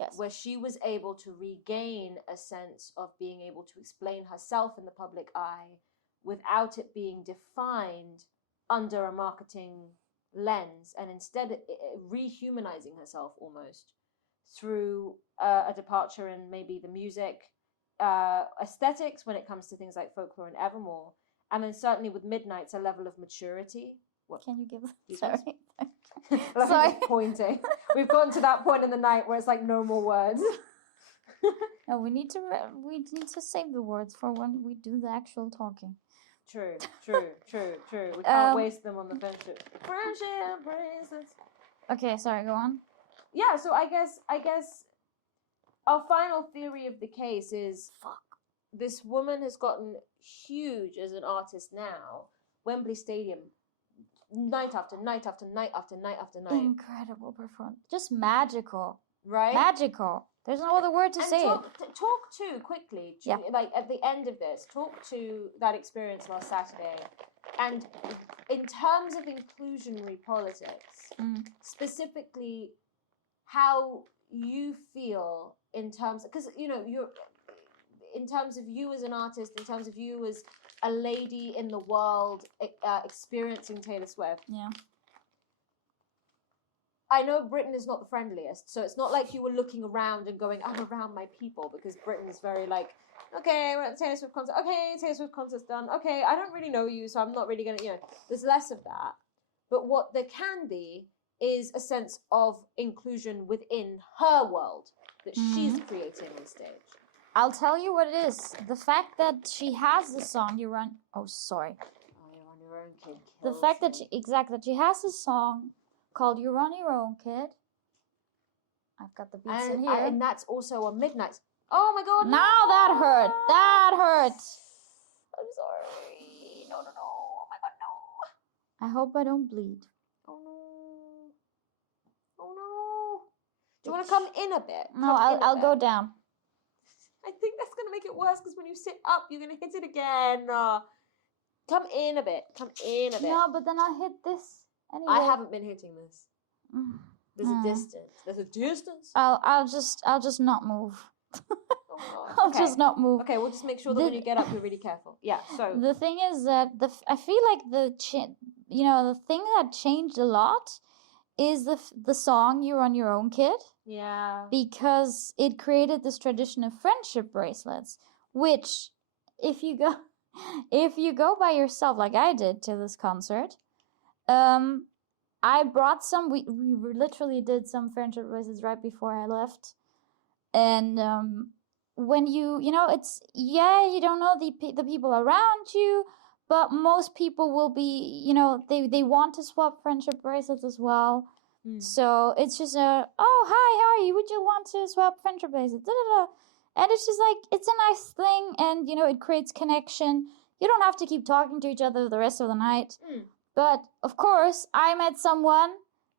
Yes. Where she was able to regain a sense of being able to explain herself in the public eye without it being defined under a marketing lens, and instead rehumanizing herself almost through a departure in maybe the music aesthetics when it comes to things like folklore and Evermore, and then certainly with Midnight's a level of maturity. What? Can you give us? Sorry. Sorry. Just pointing. We've gotten to that point in the night where it's like no more words. No, we need to save the words for when we do the actual talking. True. We can't waste them on the friendship bracelets. Okay, sorry, go on. Yeah, so I guess our final theory of the case is this woman has gotten huge as an artist now. Wembley Stadium, night after night after night after night after night. Incredible performance. Just magical. Right? Magical. There's no other word to say it. Talk to, quickly, like at the end of this, talk to that experience last Saturday. And in terms of inclusionary politics, specifically how you feel in terms, because, you know, you're in terms of you as an artist, in terms of you as a lady in the world experiencing Taylor Swift. Yeah. I know Britain is not the friendliest, so it's not like you were looking around and going, I'm around my people, because Britain is very like, okay, we're at the Taylor Swift concert. Okay, Taylor Swift concert's done. Okay, I don't really know you, so I'm not really going to, there's less of that. But what there can be is a sense of inclusion within her world that she's creating on stage. I'll tell you what it is. The fact that she has the song, You're on Your Own Kid. The fact that she has a song called You're on Your Own, Kid. I've got the beats in here. And that's also on Midnight. Oh my god. Now that hurt. That hurt. I'm sorry. No. Oh my god, no. I hope I don't bleed. Oh no. Do you want to come in a bit? No, I'll go down. I think that's going to make it worse, because when you sit up, you're going to hit it again. Come in a bit. No, but then I'll hit this. Anyway. I haven't been hitting this. There's a distance. I'll just not move. I'll just not move. Okay, we'll just make sure that when you get up, you're really careful. Yeah. So the thing is that I feel like the thing that changed a lot is the song You're on Your Own, Kid. Yeah. Because it created this tradition of friendship bracelets, which if you go by yourself like I did to this concert. I brought some. We literally did some friendship bracelets right before I left, and when you don't know the people around you, but most people will be, they want to swap friendship bracelets as well. So it's just oh, hi, how are you? Would you want to swap friendship bracelets? Da, da, da. And it's just like, it's a nice thing, and, it creates connection. You don't have to keep talking to each other the rest of the night. But, of course, I met someone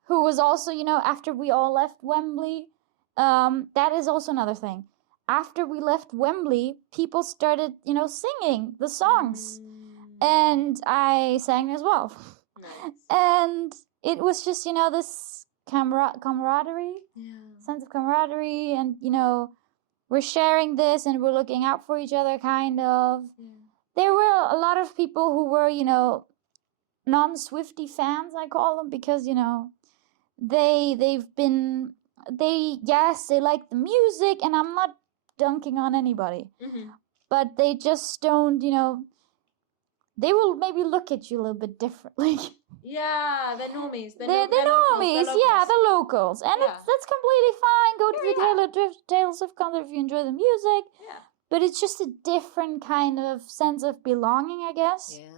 who was also, after we all left Wembley, that is also another thing. After we left Wembley, people started, singing the songs. And I sang as well. Nice. And it was just, this camaraderie, sense of camaraderie, and, we're sharing this and we're looking out for each other, kind of. There were a lot of people who were, non-Swiftie fans, I call them, because, they like the music, and I'm not dunking on anybody, but they just don't, they will maybe look at you a little bit differently. Yeah, they're normies. They're normies, the locals. And Yeah. that's completely fine. Go to the Taylor Swift concert if you enjoy the music. Yeah. But it's just a different kind of sense of belonging, I guess. Yeah.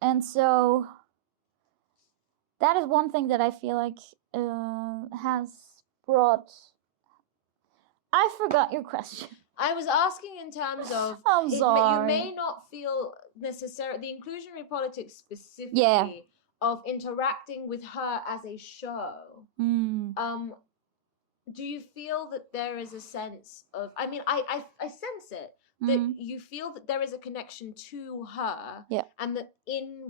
And so that is one thing that I feel like has brought... I forgot your question. I was asking in terms of... I'm sorry. You may not feel necessarily... The inclusionary politics specifically of interacting with her as a show. Do you feel that there is a sense of... I mean, I sense it. That you feel that there is a connection to her, and that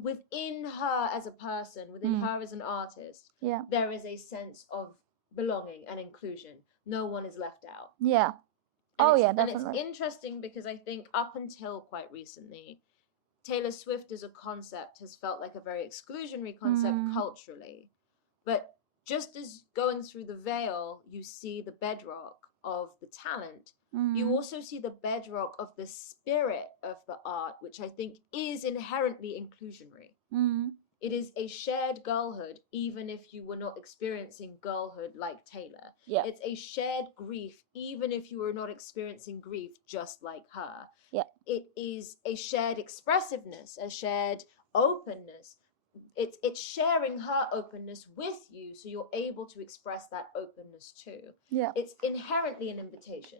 within her as a person, within her as an artist, there is a sense of belonging and inclusion. No one is left out. Yeah. Definitely. And it's interesting because I think up until quite recently, Taylor Swift as a concept has felt like a very exclusionary concept culturally. But just as going through the veil, you see the bedrock of the talent, you also see the bedrock of the spirit of the art, which I think is inherently inclusionary. It is a shared girlhood, even if you were not experiencing girlhood like Taylor. It's a shared grief, even if you were not experiencing grief just like her. It is a shared expressiveness, a shared openness. It's sharing her openness with you, so you're able to express that openness too. It's inherently an invitation.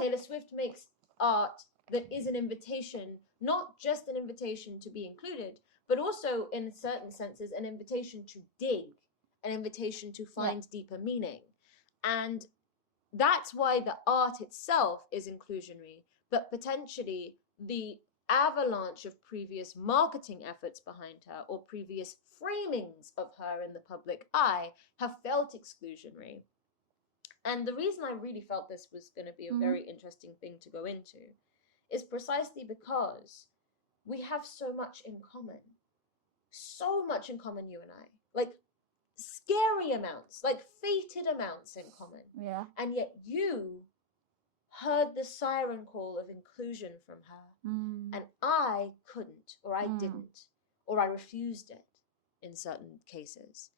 Taylor Swift makes art that is an invitation, not just an invitation to be included, but also in certain senses an invitation to dig, an invitation to find deeper meaning. And that's why the art itself is inclusionary, but potentially the avalanche of previous marketing efforts behind her or previous framings of her in the public eye have felt exclusionary. And the reason I really felt this was going to be a very interesting thing to go into is precisely because we have so much in common. So much in common, you and I. Like, scary amounts, like fated amounts in common. And yet you heard the siren call of inclusion from her, and I couldn't, or I didn't, or I refused it in certain cases.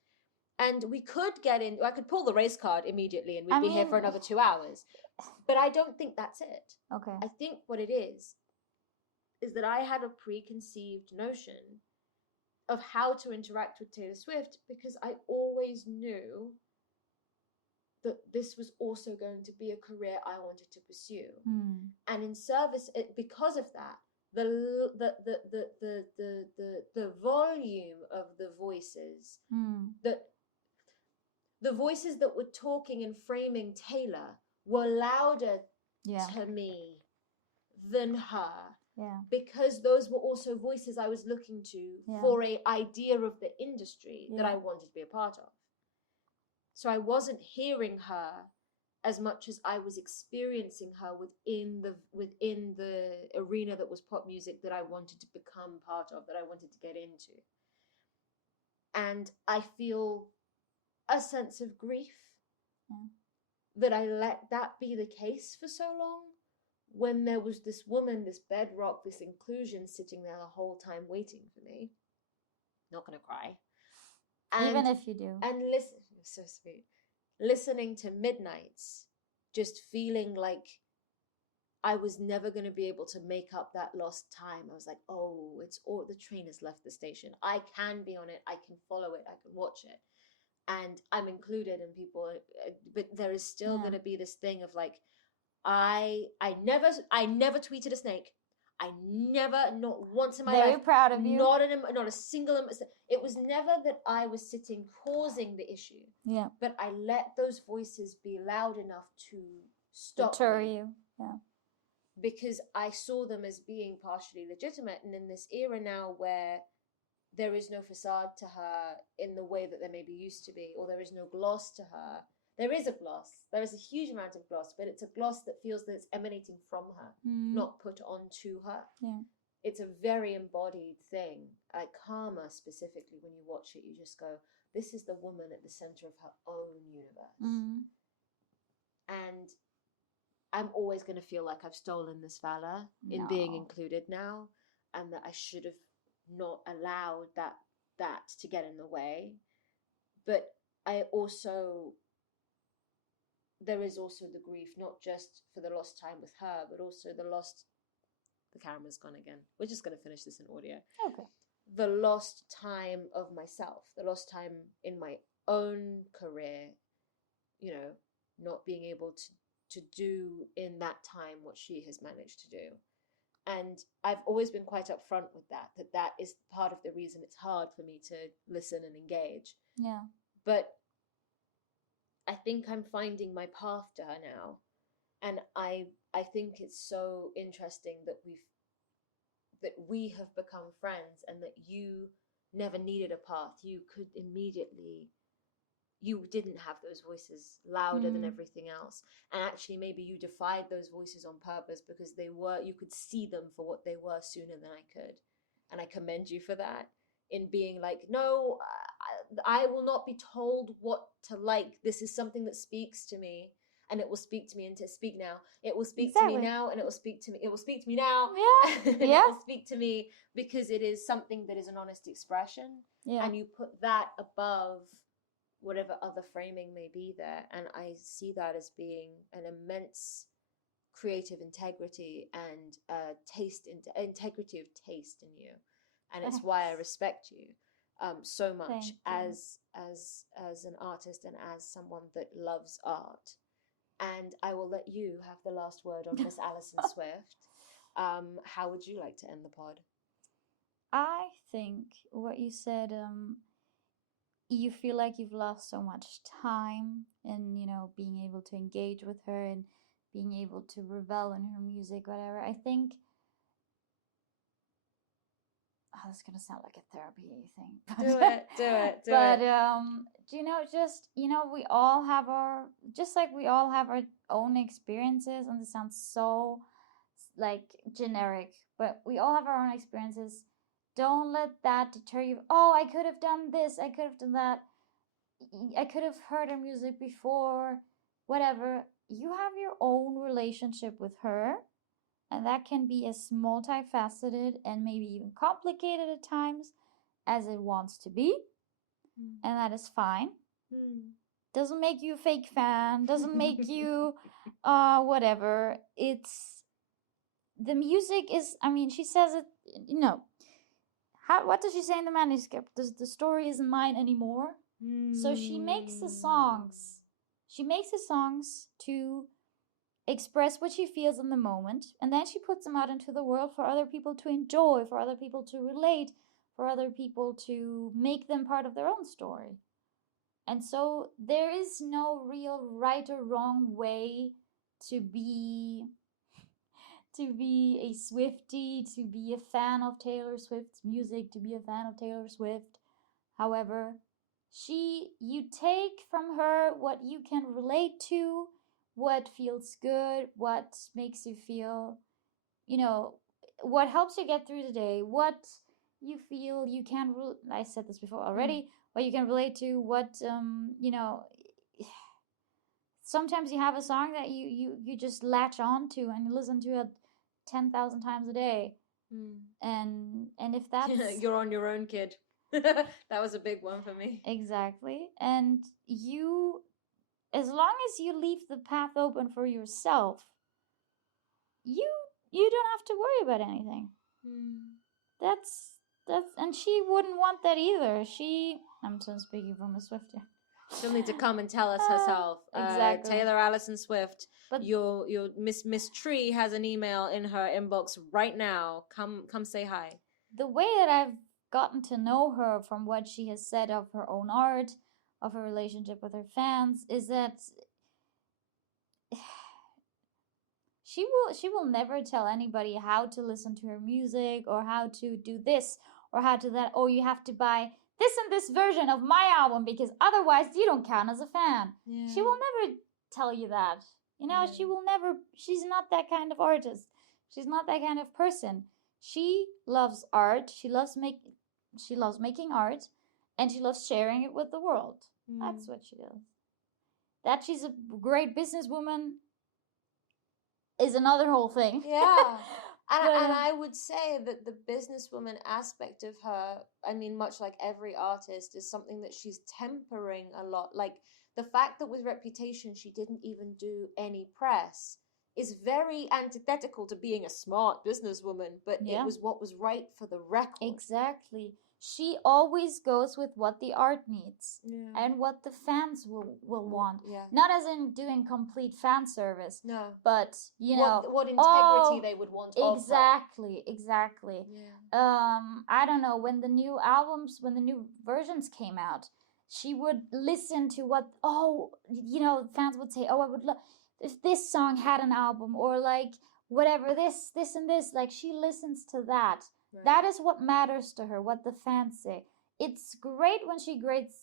And we could I could pull the race card immediately and we'd be here for another 2 hours. But I don't think that's it. Okay. I think what it is that I had a preconceived notion of how to interact with Taylor Swift because I always knew that this was also going to be a career I wanted to pursue. And in service, because of that, the volume of the voices the voices that were talking and framing Taylor were louder to me than her. Because those were also voices I was looking to for an idea of the industry that I wanted to be a part of. So I wasn't hearing her as much as I was experiencing her within the arena that was pop music that I wanted to become part of, that I wanted to get into. And I feel a sense of grief that I let that be the case for so long, when there was this woman, this bedrock, this inclusion sitting there the whole time waiting for me. Not gonna cry. And, even if you do. And listen, so sweet. Listening to Midnights, just feeling like I was never going to be able to make up that lost time. I was like, oh, it's all, the train has left the station. I can be on it. I can follow it. I can watch it. And I'm included in people, but there is still going to be this thing of like, I never tweeted a snake. I never, not once in my life. Very proud of you. Not a single. It was never that I was sitting causing the issue. Yeah. But I let those voices be loud enough to stop Deter me. you. Yeah. Because I saw them as being partially legitimate, and in this era now where there is no facade to her in the way that there maybe used to be, or there is no gloss to her. There is a gloss. There is a huge amount of gloss, but it's a gloss that feels that it's emanating from her, not put onto her. Yeah. It's a very embodied thing. Like Karma specifically, when you watch it, you just go, this is the woman at the center of her own universe. And I'm always going to feel like I've stolen this valor in being included now, and that I should have not allowed that to get in the way. But there is also the grief, not just for the lost time with her, but also the camera's gone again. We're just going to finish this in audio. Okay. The lost time of myself, the lost time in my own career, you know, not being able to do in that time what she has managed to do. And I've always been quite upfront with that is part of the reason it's hard for me to listen and engage. Yeah. But I think I'm finding my path to her now. And I think it's so interesting that we have become friends, and that you never needed a path. You could immediately, you didn't have those voices louder than everything else. And actually maybe you defied those voices on purpose because you could see them for what they were sooner than I could. And I commend you for that, in being like, no, I will not be told what to like. This is something that speaks to me, and it will speak to me, and to speak now. It will speak to me now, and it will speak to me. It will speak to me now. Yeah. And it will speak to me because it is something that is an honest expression. Yeah. And you put that above whatever other framing may be there. And I see that as being an immense creative integrity and integrity of taste in you. And it's why I respect you so much as an artist and as someone that loves art. And I will let you have the last word on Miss Alison Swift. How would you like to end the pod? I think what you said, you feel like you've lost so much time in, being able to engage with her and being able to revel in her music, whatever. I think, this is going to sound like a therapy thing. Do it. We all have we all have our own experiences, and this sounds so like generic, but we all have our own experiences. Don't let that deter you. Oh, I could have done this, I could have done that, I could have heard her music before, whatever. You have your own relationship with her, and that can be as multifaceted and maybe even complicated at times as it wants to be. And that is fine. Doesn't make you a fake fan, doesn't make you whatever. It's the music is, she says it, what does she say in the manuscript? The story isn't mine anymore. So she makes the songs. She makes the songs to express what she feels in the moment, and then she puts them out into the world for other people to enjoy, for other people to relate, for other people to make them part of their own story. And so there is no real right or wrong way to be a Swiftie, to be a fan of Taylor Swift's music, to be a fan of Taylor Swift. However, you take from her what you can relate to, what feels good, what makes you feel, what helps you get through the day, what you feel you can, I said this before already, what you can relate to, what, sometimes you have a song that you just latch on to and listen to it 10,000 times a day. And if that's... You're on your own, kid. That was a big one for me. Exactly. And as long as you leave the path open for yourself, you don't have to worry about anything. That's and she wouldn't want that either. I'm still speaking from a Swiftie. She'll need to come and tell us herself. Exactly. Taylor Allison Swift, but your Miss Tree has an email in her inbox right now. Come say hi. The way that I've gotten to know her from what she has said of her own art, of her relationship with her fans, is that she will never tell anybody how to listen to her music or how to do this or how to that. Oh, you have to buy this and this version of my album because otherwise you don't count as a fan. Yeah. She will never tell you that. She will never. She's not that kind of artist. She's not that kind of person. She loves art. She loves making art, and she loves sharing it with the world. That's what she does. That she's a great businesswoman is another whole thing. Yeah. And I would say that the businesswoman aspect of her, I mean, much like every artist, is something that she's tempering a lot. Like the fact that with Reputation she didn't even do any press is very antithetical to being a smart businesswoman, but it was what was right for the record. Exactly. She always goes with what the art needs and what the fans will want. Yeah. Not as in doing complete fan service. No. But, what integrity they would want. Exactly. Yeah. I don't know, when the new versions came out, she would listen to what, fans would say, I would love if this song had an album, or like whatever, this and this. Like, she listens to that. Right. That is what matters to her, what the fans say. It's great when she gets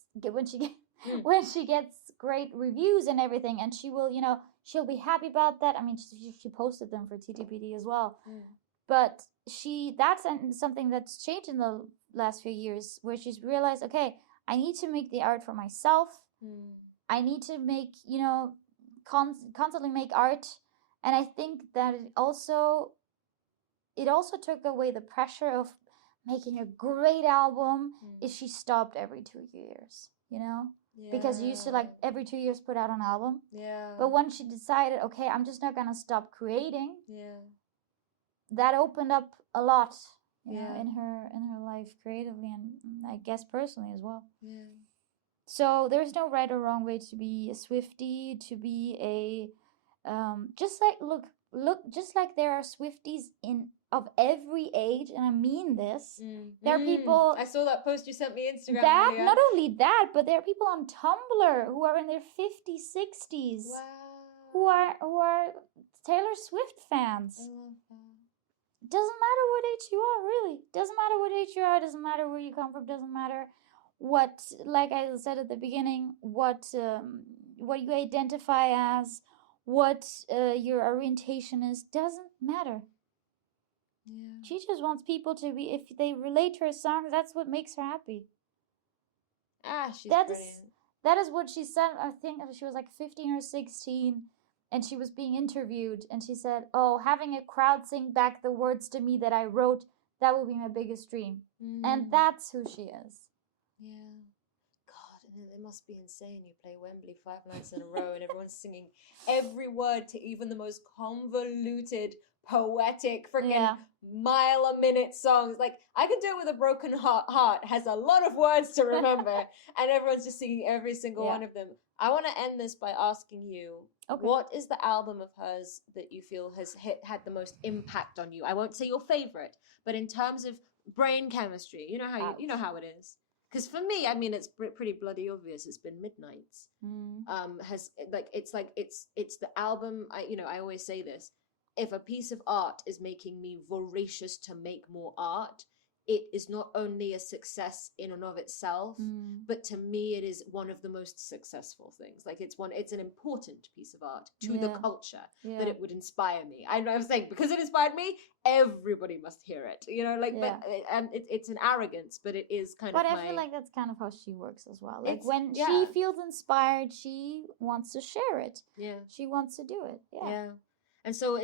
great reviews and everything, and she will, she'll be happy about that. I mean, she posted them for TTPD as well. But that's something that's changed in the last few years, where she's realized, okay, I need to make the art for myself. I need to make, constantly make art. And I think that it also took away the pressure of making a great album if she stopped every 2 years, because you used to like every 2 years put out an album. Yeah. But when she decided, okay, I'm just not gonna stop creating. Yeah. That opened up a lot, in her life creatively, and I guess personally as well. Yeah. So there's no right or wrong way to be a Swiftie, to be a just like there are Swifties of every age, and I mean this. There are people. I saw that post you sent me Instagram. Not only that, but there are people on Tumblr who are in their 50s, 60s. Wow. Who are Taylor Swift fans. I love that. Doesn't matter what age you are, really. Doesn't matter what age you are. Doesn't matter where you come from. Doesn't matter what, like I said at the beginning, what you identify as, what your orientation is. Doesn't matter. Yeah. She just wants people to be, if they relate to her songs, that's what makes her happy. She's brilliant. That is what she said. I think she was like 15 or 16, and she was being interviewed, and she said, having a crowd sing back the words to me that I wrote, that will be my biggest dream. And that's who she is. Yeah. God, and it must be insane. You play Wembley 5 nights in a row, and everyone's singing every word to even the most convoluted, poetic, freaking mile-a-minute songs. Like, I can do it with a broken heart. Has a lot of words to remember, and everyone's just singing every single one of them. I want to end this by asking you, what is the album of hers that you feel has had the most impact on you? I won't say your favorite, but in terms of brain chemistry, you know how it is. Because for me, I mean, it's pretty bloody obvious. It's been Midnights. It's the album. I always say this. If a piece of art is making me voracious to make more art, it is not only a success in and of itself, but to me, it is one of the most successful things. Like it's an important piece of art to the culture that it would inspire me. I know I'm saying, because it inspired me, everybody must hear it. But it's an arrogance, but it is kind of. But I feel like that's kind of how she works as well. Like when she feels inspired, she wants to share it. Yeah, she wants to do it. Yeah. And so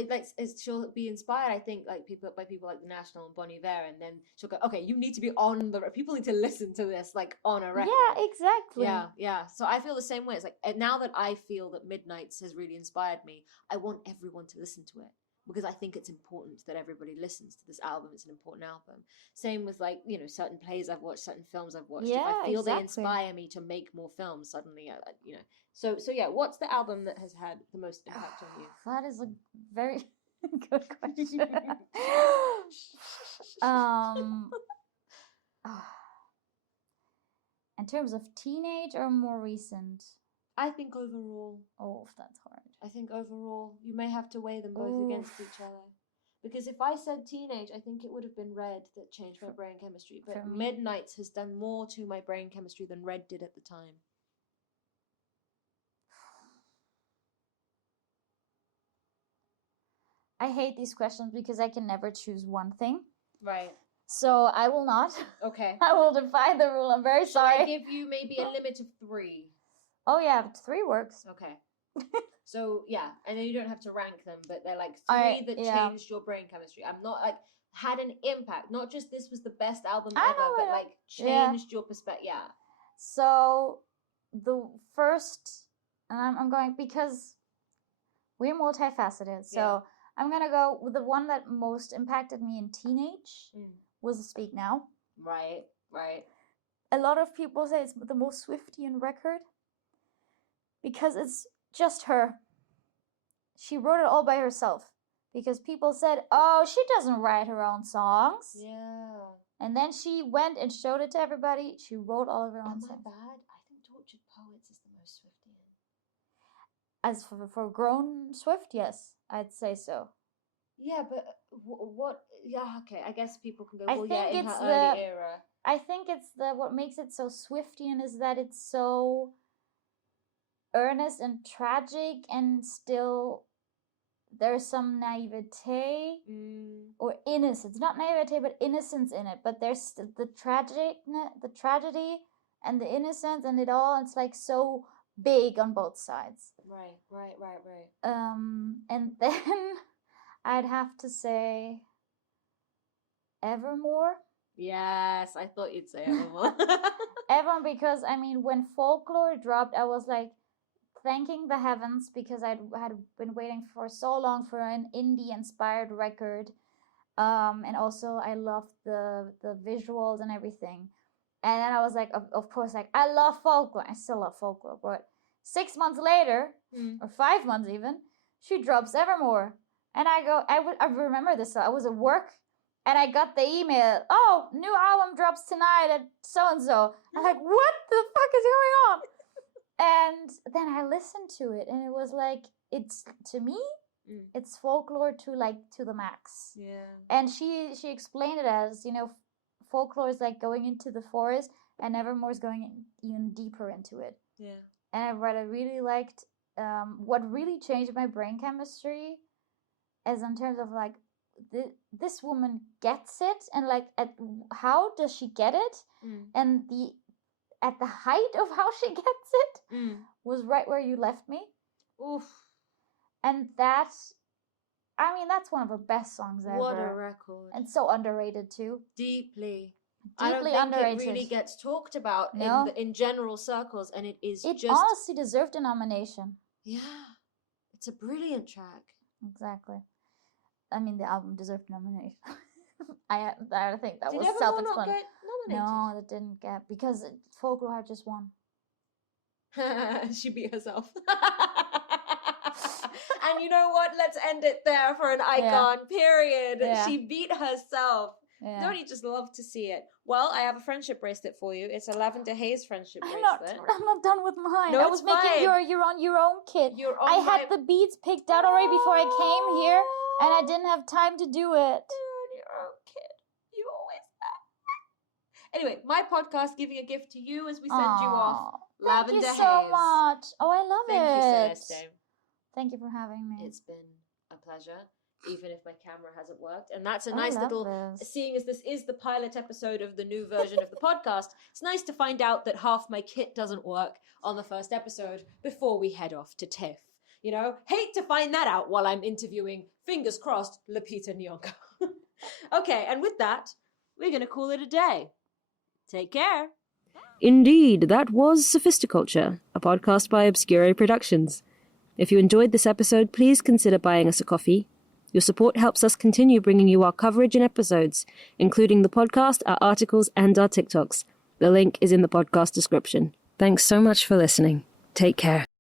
she'll be inspired, I think, like people like the National and Bon Iver, and then she'll go, okay, you need to be on people need to listen to this like on a record. Yeah, exactly. Yeah. So I feel the same way. It's like, now that I feel that Midnights has really inspired me, I want everyone to listen to it. because I think it's important that everybody listens to this album. It's an important album. Same with like, you know, certain plays I've watched, certain films I've watched. Yeah, if I feel exactly. they inspire me to make more films, suddenly, you know. So yeah, what's the album that has had the most impact on you? That is a very good question. In terms of teenage or more recent? I think overall. Oh, that's hard. I think overall, you may have to weigh them both against each other. Because if I said teenage, I think it would have been Red that changed my brain chemistry. But Midnights has done more to my brain chemistry than Red did at the time. I hate these questions because I can never choose one thing. Right. So I will not. Okay. I will defy the rule. I'm very sorry. I give you maybe a limit of 3. Oh yeah, 3 works. Okay. So yeah, and then you don't have to rank them, but they're like 3 that changed your brain chemistry. I'm not like had an impact. Not just this was the best album ever, but like changed your perspective. Yeah. So the first, and I'm going because we're multifaceted. So I'm gonna go with the one that most impacted me in teenage was Speak Now. Right. A lot of people say it's the most Swiftian record because it's just her. She wrote it all by herself because people said, "Oh, she doesn't write her own songs." Yeah. And then she went and showed it to everybody. She wrote all of her own songs. Am I bad? I think Tortured Poets is the most Swiftian. As for grown Swift, yes, I'd say so. Yeah, but what? Yeah, okay. I guess people can go. I Well, think yeah, in it's her early era. I think it's what makes it so Swiftian is that it's so earnest and tragic, and still there's some naivete or innocence. Not naivete, but innocence in it. But there's the tragedy, and the innocence, and it all. It's like so big on both sides. Right. And then I'd have to say Evermore. Yes, I thought you'd say Evermore. Evermore, because I mean, when Folklore dropped, I was like thanking the heavens because I had been waiting for so long for an indie-inspired record, and also I loved the visuals and everything. And then I was like, of course, like I love Folklore. I still love Folklore, but 6 months later, or 5 months even, she drops Evermore, and I remember this. I was at work. And I got the email, "Oh, new album drops tonight at so-and-so." I'm like, what the fuck is going on? And then I listened to it, and it was like, it's, to me, it's Folklore to the max. Yeah. And she explained it as, you know, Folklore is like going into the forest, and Evermore is going even deeper into it. Yeah. And what I really liked, what really changed my brain chemistry is in terms of like, this woman gets it, and like how does she get it, and at the height of how she gets it was right where you left me. Oof. And that's one of her best songs ever. What a record. And so underrated too. Deeply I don't think underrated. It really gets talked about in general circles, and it honestly deserved a nomination. Yeah, it's a brilliant track. Exactly. I mean, the album deserved nomination. I think that was self-explanatory. Did Evermore not get nominated? No, it didn't get, because Folklore had just won. She beat herself. And you know what? Let's end it there for an icon, period. Yeah. She beat herself. Yeah. Don't you just love to see it? Well, I have a friendship bracelet for you. It's a Lavender Haze friendship bracelet. I'm not done with mine. No, I was making your own kit. I had the beads picked out already before I came here, and I didn't have time to do it. Dude, your own kit. You always have. Anyway, my podcast giving a gift to you as we send you off. Lavender Haze. Thank you so much. Oh, I love it. Thank you, Celeste. Thank you for having me. It's been a pleasure, even if my camera hasn't worked. And that's a nice little, seeing as this is the pilot episode of the new version of the podcast, it's nice to find out that half my kit doesn't work on the first episode before we head off to TIFF. You know, hate to find that out while I'm interviewing, fingers crossed, Lupita Nyong'o. Okay, and with that, we're going to call it a day. Take care. Indeed, that was SOPHISTICULTURE, a podcast by OBSCURAE Productions. If you enjoyed this episode, please consider buying us a coffee. Your support helps us continue bringing you our coverage and episodes, including the podcast, our articles, and our TikToks. The link is in the podcast description. Thanks so much for listening. Take care.